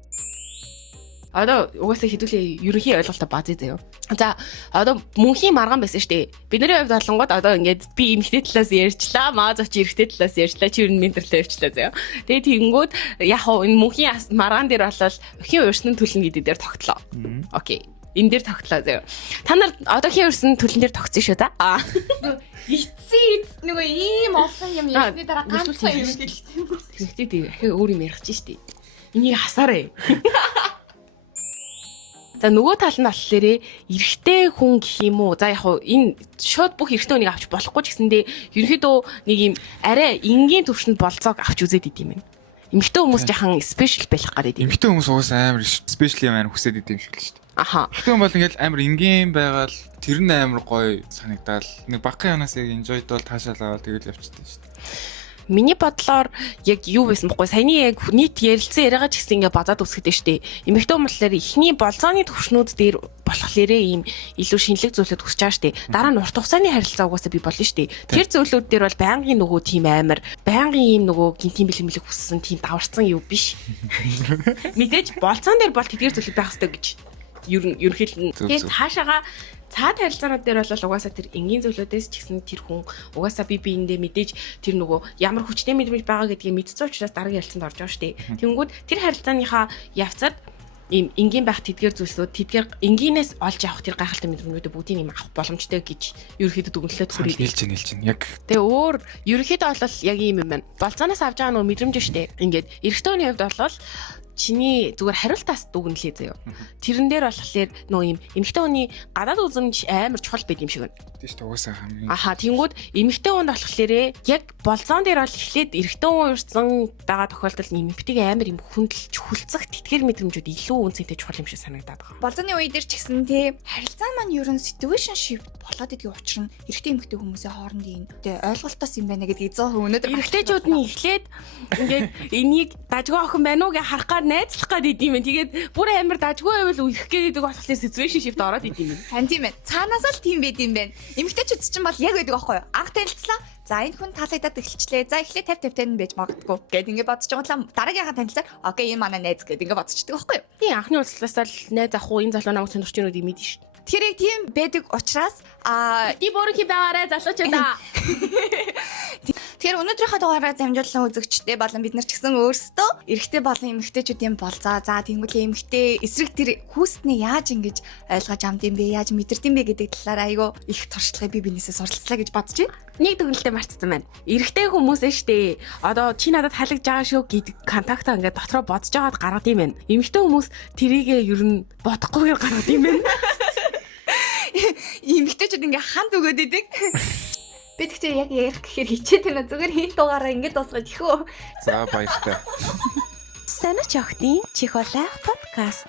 Одоо угаасаа хэдүүлээ ерөнхий ойлголтоо базээ заяа. За одоо мөнхийн маргаан байсан шүү дээ. Бидний хувьд болонгод одоо ингээд би эмэгтэй талаас ярьчлаа, маа зоч эрэгтэй талаас ярьчлаа, чи ер нь ментерлээ ярьчлаа заяа. Тэгээ тэгэнгүүт яг энэ мөнхийн маргаан дээр болол өхийн уурсны төлнө гэдэг дээр тогтлоо. Окей. Энэ дээр тогтлоо заяа. Та нар одоо хийн уурсны төлнө дээр тогтсон шүү да. Эцсийн нөгөө ийм олон юм ярьсны дараа ганцхан юм хэлчихсэн. Тэгтээ тийм ахи өөр юм ярих чинь шүү дээ. Энийг хасаарэ. За нөгөө тал нь болохоор эрэгтэй хүн гэх юм уу. За яг хуу энэ шууд бүх эрэгтэй хүнийг авч болохгүй ч гэсэндээ ерөнхийдөө нэг юм арай энгийн төвшөнд болцоог авч үзээд идэм юм. Эмэгтэй хүмүүс жахан спешиал байх гараад идэм. Эмэгтэй хүмүүс уус амар спешиал юм амар хүсээд идэм шиг л шүү дээ. Аха. Тэгтэн бол ингээл амар энгийн байгаал тэр нь амар гоё санагдал. Нэг багахан янаас яг enjoyд бол таашаал аваад тэгэл явчихсан шүү дээ. Миний бодлоор яг юу байсан бэхгүй саяны яг нийт ярилцсан яриагаа ч гэсэн ингээ базаад үсгэдэж штэ. Эмэгтэй хүмүүс ихний болцооны төвшнүүд дээр болохоор ийм илүү шинэлэг зүйлүүд хүсэж байгаа штэ. Дараа нь урт хугацааны харилцаа угаасаа би болно штэ. Тэр зүйлүүд дээр бол байнгын нөгөө тийм амар байнгын ийм нөгөө гинтийн бэлэмлэг хүссэн тийм даварцсан юу биш. Мэдээж болцоон дээр бол тэдгээр зүйлүүд байх хэрэгтэй гэж ерөнхийдөө тэгээд хаашаага цаад харилцаанууд дээр бол угаасаа тэр энгийн зүйлүүдээс ч гэсэн тэр хүн угаасаа би биендээ мэдээж тэр нөгөө ямар хүчтэй мэдрэмж байгаа гэдгийг мэдсэн учраас дараагийн харилцаанд орж байгаа шүү дээ. Тэнгүүд тэр харилцааныхаа явцад ийм энгийн байх тэдгээр зүйлсүүд тэдгээр энгийнээс олж авах тэр гайхалтай мэдрэмжүүдээ бүгдийг юм авах боломжтой гэж ерөнхийдөө дүгнэлээд хүрээ. Нийлж яг. Тэгээ өөр ерөнхийдөө бол яг ийм юм байна. Болцооноос авч байгаа нөгөө мэдрэмж шүү дээ. Ингээд эрэгтэй хүний хувьд бол чиний зүгээр хариултаас дүгнэлээ заяа. Тэрэн дээр болохоор нөө юм эмэгтэй хүний гадаад үзэмж амар чухал байд юм шиг байна. Тийм шүү дээ угаасаа хамгийн. Аха тэнгүүд эмэгтэй хүнд болохоор яг болцоон дээр бол эхлээд эрэгтэй хүн урьдсан байгаа тохиолдолд эмэгтэйг амар юм хүндэлж хүлцэх тэтгэр мэдрэмжүүд илүү үнцэнтэй чухал юм шиг санагдаад байгаа. Болзооны үе дээр ч гэсэн тий харилцаа маань ерөн situation shift болоод идэх учир нь эрэгтэй эмэгтэй хүмүүсийн хоорондын тий ойлголтоос юм байна гэдгийг 100% өнөөдөр эрэгтэйчүүд нь эхлээд ингээд энийг дажгүй охин байна уу гэж харахаар найзлах гээд идэм юм. Тэгээд бүр амар дажгүй байвал үерх гээд байгаа болохоор situation shift ороод идэм юм. Хан тийм байна. Цаанаас л тийм байд юм байна. Эмэгтэйчүүд чинь бол яг байдаг аахгүй юу? Анх танилцлаа. За энэ хүн таалагдаад эхэлчлээ. За эхлээд 50-50 байж магадгүй. Гэт ингэ бодож байгаа дараагийнхаа танилцаар окей энэ манай найз гэд ингэ бодчихдаг аахгүй юу? Тийм анхны уулзлаасаа л найз ах уу энэ залуу намайг сонирч байна уу мэдэн шүү. Тэгэхээр яг тийм байдаг учраас ди бүрхи байгаарэ залуучуудаа. Тэгэхээр өнөөдрийнхөө дугаараа дамжуулан үзэгчтэй болон бид нар ч гэсэн өөрсдөө эрэгтэй болон эмэгтэйчүүдийн болзаа. За тэнгуүлийн эмэгтэй эсрэг тэр хүүснээ яаж ингэж ойлгож амд юм бэ? Яаж мэдэрдэм бэ гэдэг талаар айгүй их туршлагыг би бинээсээ суралцлаа гэж бодож байна. Нэг дүгнэлтэд марцсан байна. Эрэгтэй хүмүүсээ штэ. Одоо чи надад халагдж байгаа шүү гэдэг контактаа ингээд дотроо бодож байгаад гаргад юм байна. Эмэгтэй хүмүүс тэрийгээ ер нь бодохгүйгээр гаргад юм байна. Эмэгтэйчүүд ингээ ханд өгөөд идэг. Би тэгтээ яг ярих гэхээр хичээд байна. Зүгээр хин дугаараа ингэ дуусгаад ихөө. За баяртай. Санаач охтын чихолах подкаст.